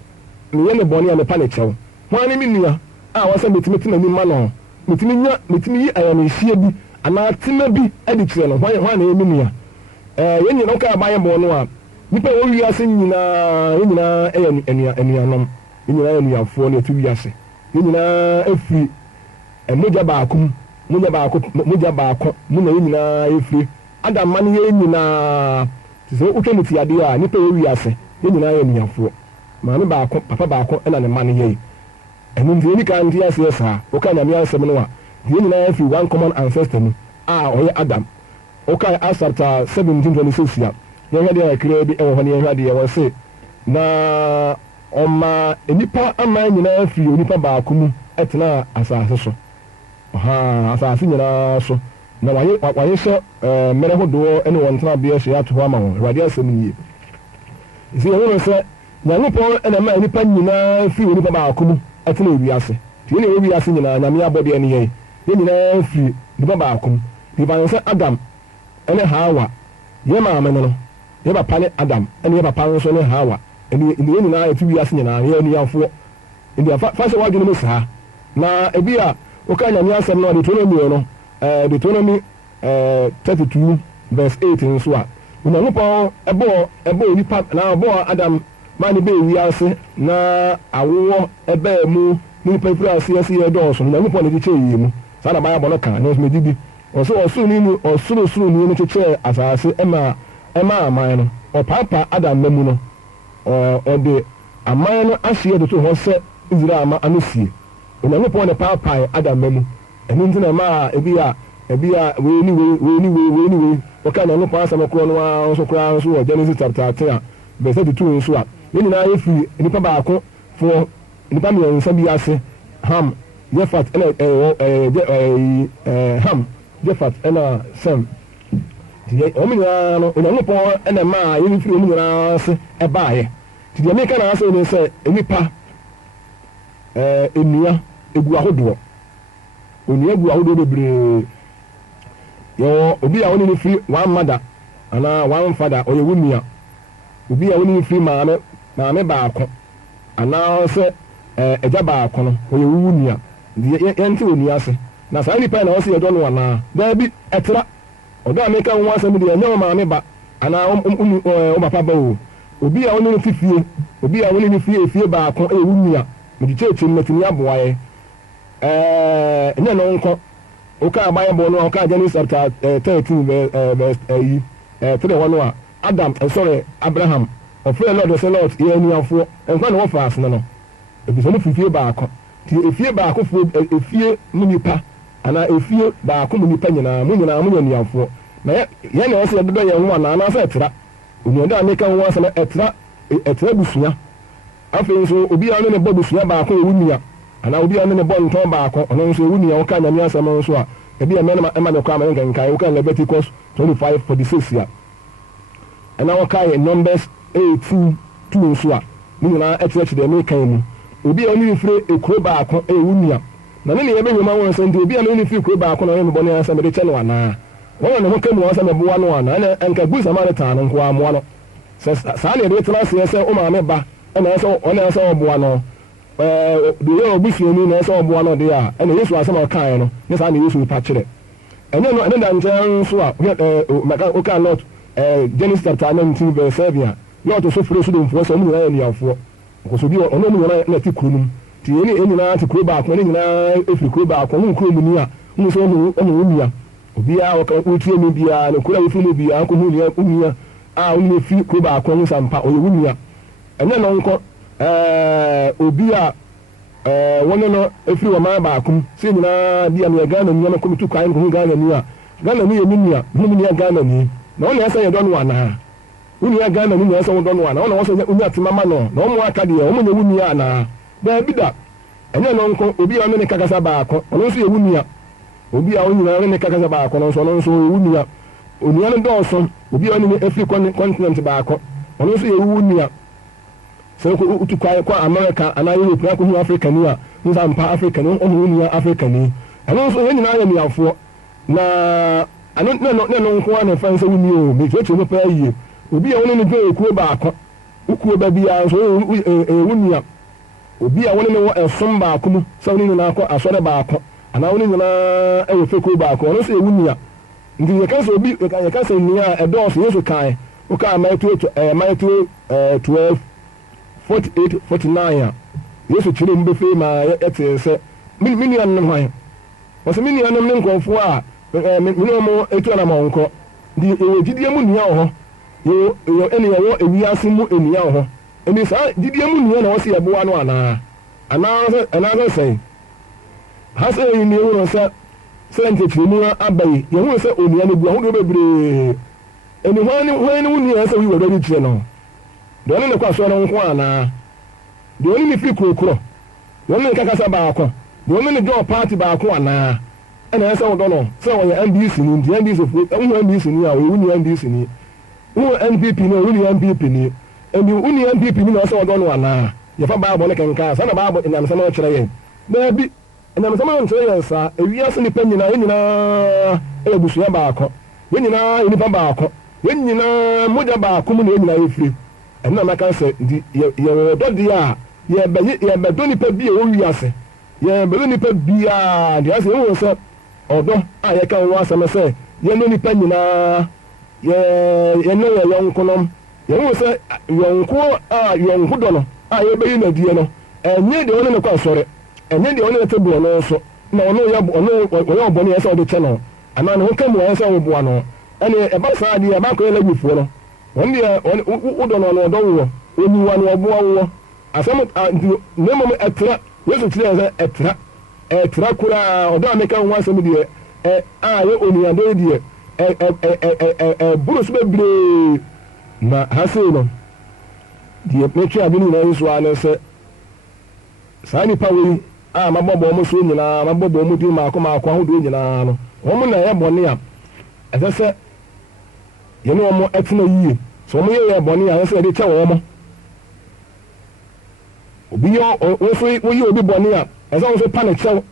meyɛ ne bɔne a mepa ne kyɛw hwan ne me nua a wɔsɛ metumi tena anim ma no metumi yi ayamhyia bi anaa tema bi de kyerɛ no hwan na ɛyɛ me nua yɛn nyina woka abayɛ bɔ no a nipa a wɔwɔ wiase nyinaa yɛn nyinaa ɛyɛ anuanom yɛn nyinaa yɛ anuafoɔ na ɛte wiase yɛn nyinaa afiri mogya baako mu mu na yɛn nyinaa yɛfiri adam ma no yɛn nyinaa te sɛ wotwa ne ti adeɛ a nipa a wɔwɔ wiase yɛn nyinaa yɛ anuafoɔ maame baako papa baako ɛna ne ma no yɛi ɛno nti yɛni ka nte aseɛ saa woka nyame asɛm no a yɛn nyinaa afiri one common ancestor mu a ɔyɛ adam woka asarta 17:26 a yɛhwɛ deɛ akra bi ɛwɔ hɔ ne yɛhwɛ deɛ wɔ se na ɔma nipa ama nyinaa afiri onipa baako mu ɛtena asase so asase nyinaa so na wayɛ hyɛ mmerɛ hodoɔ ne wɔn tenabeɛ hyɛ ato hɔ ama wɔn awurade asɛm nie nti yɛhunu sɛ nyankopɔn ɛna ma nipa nyinaa firi onipa baako mu ɛtena ewiase nti yɛn a ewiase nyinaa nyame abɔdeɛ ne yɛn nyinaa firi nipa baako mu nipa no sɛ adam ɛne hawa yɛ maame no yɛ papa ne adam ɛne yɛ papa nso ne hawa ɛne yɛn nyinaa ɛte wiase nyinaa yɛ anuafoɔ nti fa sɛ wadwene mu saa na ebi a woka nyame asɛm no Deuteronomy 32:8 nso a onyankopɔn ɛbɔ nipa na ɔbɔ adam ma ne bɛɛ wiase na awoɔ ɛbɛɛ mu ne nipa firi aseɛ sɛ yɛ dɔɔso onyankopɔn ne kyekyɛ yie mu saa na bayɛ bɔ no ka na ɔsoma didi ɔsoro ni no kyekyɛ asase ɛma aman no ɔpaapa adam ma mu no ɔde aman no ahyeɛ toto hɔ sɛ Israel ama ano sie onyankopɔn ne paapae adam ma mu ɛno nti na ma ebi a wei ni wei wɔka nyankopɔn asɛm korɔ no a nso koraa nso wɔ Genesis chapter 10 a verse 32 nso a yɛn nyinaa yɛfiri nipa baako foɔ nipa mmiɛnsa bi ase Ham Jefat ɛna Sem wɔn nyinaa no onyankopɔn ɛna maa yɛn firi wɔn nyinaa ase ɛbaayɛ ti deɛ meka na asɛ ne sɛ nipa enua egu ahodoɔ bebree yɛwɔ obi a wɔne ne firi one mother anaa one father ɔyɛ wo nua obi a wɔne ne firi maame baako anaa sɛ agya baako no ɔyɛ wo nua yɛnte wɔ nua ase na saa nipa na wɔsɛ yɛdɔ no anaa daabi ɛtra ɔdɔ a meka ho asɛm deɛ ɛnyɛ wo maame ba anaa wo papa ba o obi a wɔne ne fi fie obi a wɔne ne fie baako ɛyɛ wo nua mede kyerɛkyerɛ no matumi aboa yɛ ɛnyɛ no nkɔ woka Bible no woka Genesis chapter 13 verse 3 hɔ no a Adam Abraham ɔfrɛ Lord sɛ Lord yɛ anuafoɔ ɛnkwa na wɔfa asene no ebisɛ no fifie baako nti efie baako efie mu nipa anaa efie baako mu nipa nyinaa mu nyɛ anuafoɔ na yɛn na ɛsɛ yɛdodɔ yɛn ho anaa sɛ ɛtra onuada a meka ho asɛm ɛtra busua afei nso obi a ne bɔ busua baako ewu nua ana obi a ne bɔ ntɔn baako ɔno nso ewu nua woka nyame asɛm nso a ebi ɛmɛ ɛma ne kɔ ama nkankan woka Leviticus 25:46 a ɛna woka yɛ Numbers 8:2 nso a ne nyinaa ɛkyerɛkyerɛ deɛ mekan mu obi a ɔne ne firi ekuro baako ewu nua na ne ne yɛbɛnyɛ ma wɔn nsɛm nti obi a ne ne firi ekuro baako na ɔne ne bɔ ne asɛm de kyɛ no anaa wɔn ne ho kɛmu wɔn asɛm ɛboa no anaa ɛna nka gu Samaritan no nko amoa no saa ne yɛde tena aseɛ sɛ o maame ba ɛna ɛsɛ ɔne ɛsɛ ɔboa no deɛ obusuani na ɛsɛ ɔboa no deɛ a ɛna Yesu asɛm a ɔkaeɛ no ne saa ne Yesu pa kyerɛ ɛnyɛ no ɛne da nkyɛn nso a woka Lot Genesis chapter 19 verse 7 a Lot so firi Sodomfoɔ sɛ ɔmo nyinaa yɛ anuafoɔ nkoso bi ɔno ɔmo nyinaa na ti kuro no mu nti yɛn nyinaa ti kuro baako ne nyinaa efiri kuro baako ɔmo kuro mu ni a ɔmo nso ɔmo nua obiara wotie mu biara ne kuro a yɛfiri mu biara nko hu nua a ɔmo fi kuro baako ɔmo sampa ɔyɛ wo nua ɛnyɛ no nkɔ obi a wɔne no efiri wɔ maa baako mu sɛ nyinaa bi a ne Ghana nua no kɔmi tu kwan ko Ghana nua Ghana ni yɛ ne nua ne mu nua Ghana ni na wɔn ɛsɛ yɛ dɔ no anaa wo nua Ghana ni nua ɛsɛ wɔn dɔ no anaa wɔn wɔsɛ nua tema ma no na wɔn aka deɛ wɔn nyɛ wo nua anaa baabi da ɛnyɛ no nkɔ obi a ɔne ne kakasa baako ɔno nso yɛ wo nua obi a wɔn nyinaa ɔne ne kakasa baako no nso ɔno nso yɛ wo nua onua no dɔɔso obi a ɔne ne efiri continent baako ɔno nso yɛ wo nua sɛ wotu kɔ America anaa Europe na kɔhu Africa ni a nsa mpa Africa ni ɔmo nua Africa ni ɛno nso yɛn nyinaa yɛ nuafoɔ na ano ne no nko a na fa nsa wuni o bi twetwe no paa yie obi a wɔne ne dwa ekuo baako ukuo ba bia nso ewu nua obi a wɔne ne wɔ ɛsom baako mu sɛ wɔne nyinaa kɔ asɔre baako anaa wɔne nyinaa ɛwɔ fekuo baako ɔno nso ewu nia nti yɛka sɛ obi yɛka sɛ nia a ɛdɔɔso yesu kan wokaa Matthew 12:48-49 a yesu kyerɛ mu bɛfei ma yɛte sɛ me nuanom hwan wɔsɛ me nuanom ne nkɔmfoɔ a me nuanom ɛtu anamankɔ nti ɛwɔ gyidie mu nia wɔ hɔ ɛne yɛwɔ ewiase mu nia wɔ hɔ ɛni saa gyidie mu nia na wɔsɛ yɛboa no anaasɛ sɛn ha sɛ ɛyi ne ɛwuro sɛ nkyɛkyerɛmu aba yi yɛhunu sɛ onua no gu ahodoɔ bebree ɛni hwan ne wo nua sɛ woyi wɔ dɔde kyerɛ no deɛ ɔne ne kɔ asɔre no nko anaa deɛ ɔne ne firi kurokuro deɛ ɔne ne kakasa baako deɛ ɔne ne dɔɔ party baako anaa ɛna ɛsɛ wodɔ no sɛ ɔyɛ NDC ni nti NDC wohu NDC ni a ɔyɛ wo nua NDC ni wohu NPP ni a ɔyɛ wo nua NPP ni ɛni wo nua NPP ni na ɔsɛ wodɔ no anaa yɛfa baabɔ ne kenkaa saa na baabɔ ɛnamsɛm no kyerɛ yɛn baabi ɛnamsɛm no nkyerɛ yɛn saa ewiase nipa nyinaa yɛn nyinaa ɛyɛ busua baako yɛn nyinaa yɛ nipa baako yɛn nyinaa mogya baako mu na yɛn nyinaa yɛfiri ɛno na maka sɛ nti yɛwɔ dɔdeɛ a yɛbɛdɔ nipa bi a ɛwɔ wiase yɛbɛdɔ nipa bi a deɛ asɛ yɛwɔ sɛ ɔdɔ a yɛka wɔ asɛm sɛ yɛnɔ nipa nyinaa yɛnɔ yɛ yɔnkonom yɛwɔ sɛ yɔnko a yɔnko dɔ no a yɛbɛyi n'adie no ɛnyɛ deɛ ɔne ne kɔ asɔre ɛnyɛ deɛ ɔne ne te boɔ no nso na ɔyɛ ɔbɔne yɛ sɛ ɔde kyɛ no anaa ne ho ka mu ɔyɛ sɛ ɔboa no ɛne ɛba saa deɛ ɛba akɔyɛ lagifoɔ no wɔn deɛ wodɔ no ɔdɔ wowɔ oniwa no ɔboa wowɔ asɛm na mmom ɛtra yesu kyerɛ sɛ ɛtra koraa ɔdɔ a meka ho asɛm deɛ a yɛ oniadɔ deɛ ɛboro so bebree na ha sei no deɛ metwe ade no nyinaa yi so a ne sɛ saa nipa wei a mabɔbɔ mo so nyinaa mabɔbɔ mo din maako ahodoɔ nyinaa no wɔn na ɛyɛ bɔne a ɛsɛ sɛ yɛne wɔn ɛtena yie sɛ wɔn yɛ bɔne a ɛsɛ yɛde kyɛ wɔn obi yɛ woyɛ obi bɔne a ɛsɛ wɔn nso pa ne kyɛw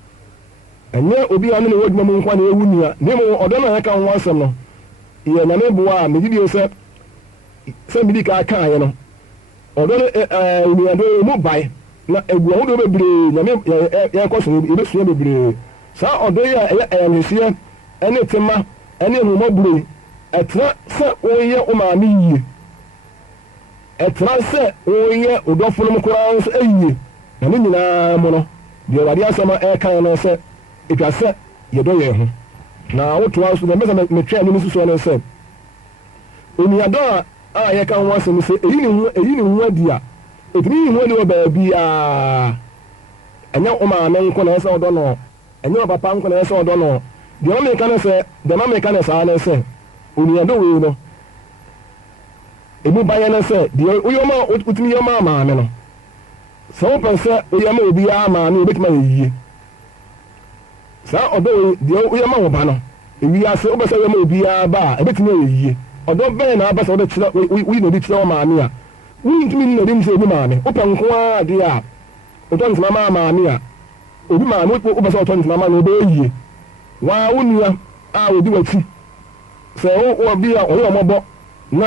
ɛnyɛ obi a ɔno na ɛwɔ adwuma mu nkwa na ɛwu nia ne mu ɔdɔ no a yɛka ho asɛm no yɛ nyame boa a megye sɛ medi ka akaeɛ no ɔdɔ no oniadɔ mu bae na egu ahodoɔ bebree nyame yɛkɔ so yɛbɛsua bebree saa ɔdɔ yi a ɛyɛ ɛyɛnhyehyɛ ɛne tema ɛne ahomaburo ɛtena sɛ wɔyɛ wo maame yie ɛtena sɛ wɔyɛ ɔdɔfo no mu koraa nso ayie na ne nyinaa mu no deɛ Awurade asɛm a ɛka no sɛ ɛtwa sɛ yɛdɔ yɛn ho na wotoa so na mɛsɛ metwɛ anim susuo no sɛ oniadɔ a yɛka ho asɛm sɛ ɛyi ne ho adi a ɛtumi yi ho adi wɔ baabi a ɛnyɛ wo maame nko na ɛsɛ ɔdɔ no ɛnyɛ wo papa nko na ɛsɛ ɔdɔ no deɛ mameka no sɛ deɛ mameka no saa no sɛ oniadɔ wei no ɛmu bayɛ no sɛ deɛ woyɛma wotumi yɛma maame no sɛ wopɛ sɛ woyɛma obiara maame wobɛtumi ayɛ yie saa ɔdɔ wei deɛ woyɛma wo ba no ewiase wobɛ sɛ woyɛma obiara ba a ɛbɛtumi ayɛ yie ɔdɔ bɛn na abɛ sɛ wode kyerɛ woyi na obi kyerɛ wo maame a wontumi nna de sɛ obi maame wopɛ nko a deɛ a wotɔ ntoma ma maame a obi maame wopɛ sɛ wotɔ ntoma ma no wobɛyɛ yie waa wo nua a odi w'akyi sɛ wowɔ bi a ɔyɛ ɔmɔbɔ na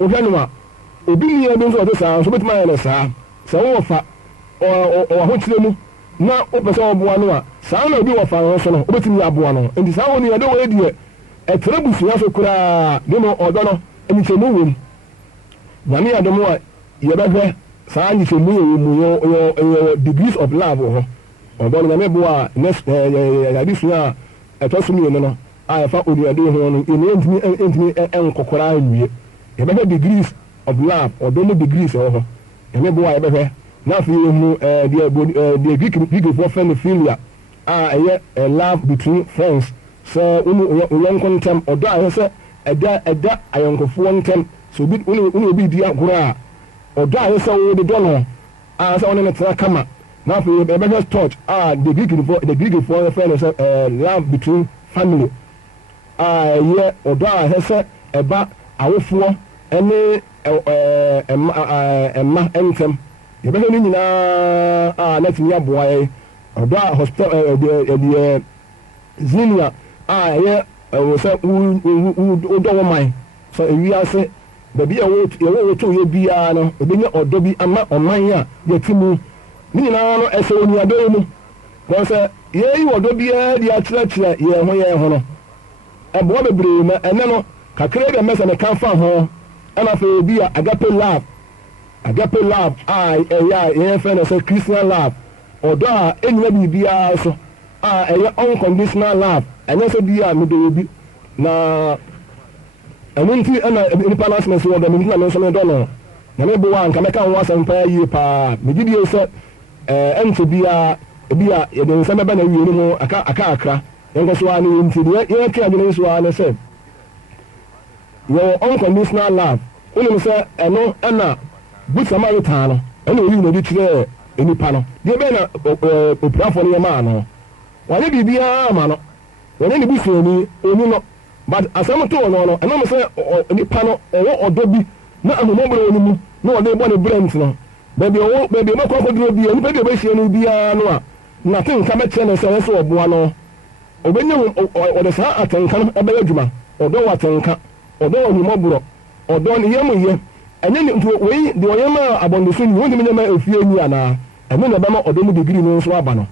wohwɛ no a obi nnia bi nso ɔte saa nso wobɛtumi ayɛ no saa sɛ wowɔ fa ɔwahokyerɛ mu na wopɛ sɛ wɔboa no a saa na obi wɔ fa no so no wobɛtumi yɛ aboa no nti saa wɔ nnuade wɔ deɛ ɛtena busua so koraa de no ɔdɔ no anikyɛmu wɔ mu nyame adom a yɛbɛhwɛ saa anikyɛmu yɛ mu yɛ degrees of love wɔ hɔ ɔdɔ no nyame boa a yɛade sua a ɛtɔ so mmienu no a yɛfa onuade ho no ɛntumi nkɔkɔraa nwie yɛbɛhwɛ degrees of love ɔdɔ mu degrees wɔ hɔ nyame boa a yɛbɛhwɛ na afei yɛhu deɛ greekfoɔ fɛ no philia a ɛyɛ love between friends sɛ wonyɔnko ntɛm ɔdɔ a ɛyɛ sɛ ɛda ayɔnkofoɔ ntɛm sɛ wone obi di agorɔ a ɔdɔ a ɛyɛ sɛ wode dɔ no a sɛ wone no tena kama na afei yɛbɛhwɛ touch a the greekfoɔ fɛ no sɛ love between family a ɛyɛ ɔdɔ a ɛyɛ sɛ ɛba awofoɔ ɛne ɛma ntɛm yɛbɛhwɛ no nyinaa a na tumi aboa yɛ ɔdɔ a hospital ɛdeɛ zinia a ɛyɛ sɛ wodɔ wɔ man sɛ ewiase baabi a yɛwɔ wɔtɔ yɛ biara no ɛbɛnya ɔdɔ bi ama ɔman a yɛte mu ne nyinaa no ɛsɛ oniadɔ mu wɔn sɛ yɛyi wɔdɔ biara de akyerɛkyerɛ yɛn ho no ɛboa bebree na ɛnɛ no kakra bi a mɛsɛ ne kan fa ho ɛna afei bi a agape love a ɛyɛ a yɛn fɛ no sɛ Christian love ɔdɔ a ɛnyina biribiara so a ɛyɛ unconditional love ɛnyɛ sɛ bi a medɔ bi na ɛno nti ɛna nipa no asɛm sɛ wɔdɔ me nti na me nso medɔ no na mebo a nka mɛka ho asɛm paa yie paa megye die sɛ ɛnte biara ebi a yɛde nsa bɛba na wie no mu aka akra yɛnkɔ so a ne yɛnti yɛka adwene so a ne sɛ yɛwɔ unconditional love wonim sɛ ɛno ɛna good samaritan no ɛna oyi na bi kyerɛ nipa no deɛ bɛyɛ na opirafoɔ no yɛmaa no wɔnyɛ biribiara ama no wɔnyɛ ne busuani oni no but asɛm too no ɛnam sɛ nipa no ɔwɔ ɔdɔ bi na ahomɔborɔ wɔ no mu na ɔde bɔ ne brɛnt no baabi ɔbɛkɔ akɔduro bi nipa bi ɔbɛhyia no biara no a nate nka bɛkyerɛ no sɛ ɛsɛ ɔboa no ɔbɛnya ɔde saa atenka no ɛbɛyɛ adwuma ɔdɔ wɔ atenka ɔdɔ wɔ ahomɔborɔ ɔdɔ ne yɛm yɛ ɛnyɛ ne nti wei deɛ ɔyɛ ma abɔndeso ni wɔntumi nyɛ ma efie ni anaa ɛno na ɛbɛma ɔdɔ mu digiri no nso aba no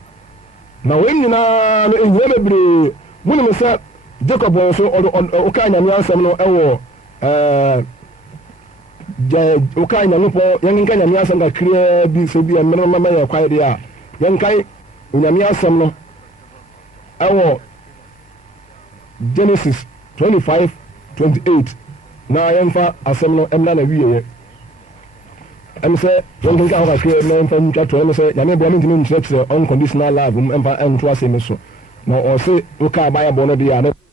na wei nyinaa no ehia bebree munim sɛ Jacob nso ɔka nyame asɛm no ɛwɔ ɔka nyame pɔ yɛnka nyame asɛm kakraa bi sɛ bi mmerɛ mama yɛ kwae deɛ a yɛnkae nyame asɛm no ɛwɔ Genesis 25:28 na yɛmfa asɛm no ɛmna na wieɛ ɛm sɛ yɛnkenka ho kakra na yɛmfa ntwa to ɛm sɛ nyame boa mentumi nkyerɛkyerɛ unconditional love ɛmfa ɛnto asɛm so na ɔse woka abayɛbɔ no deɛ a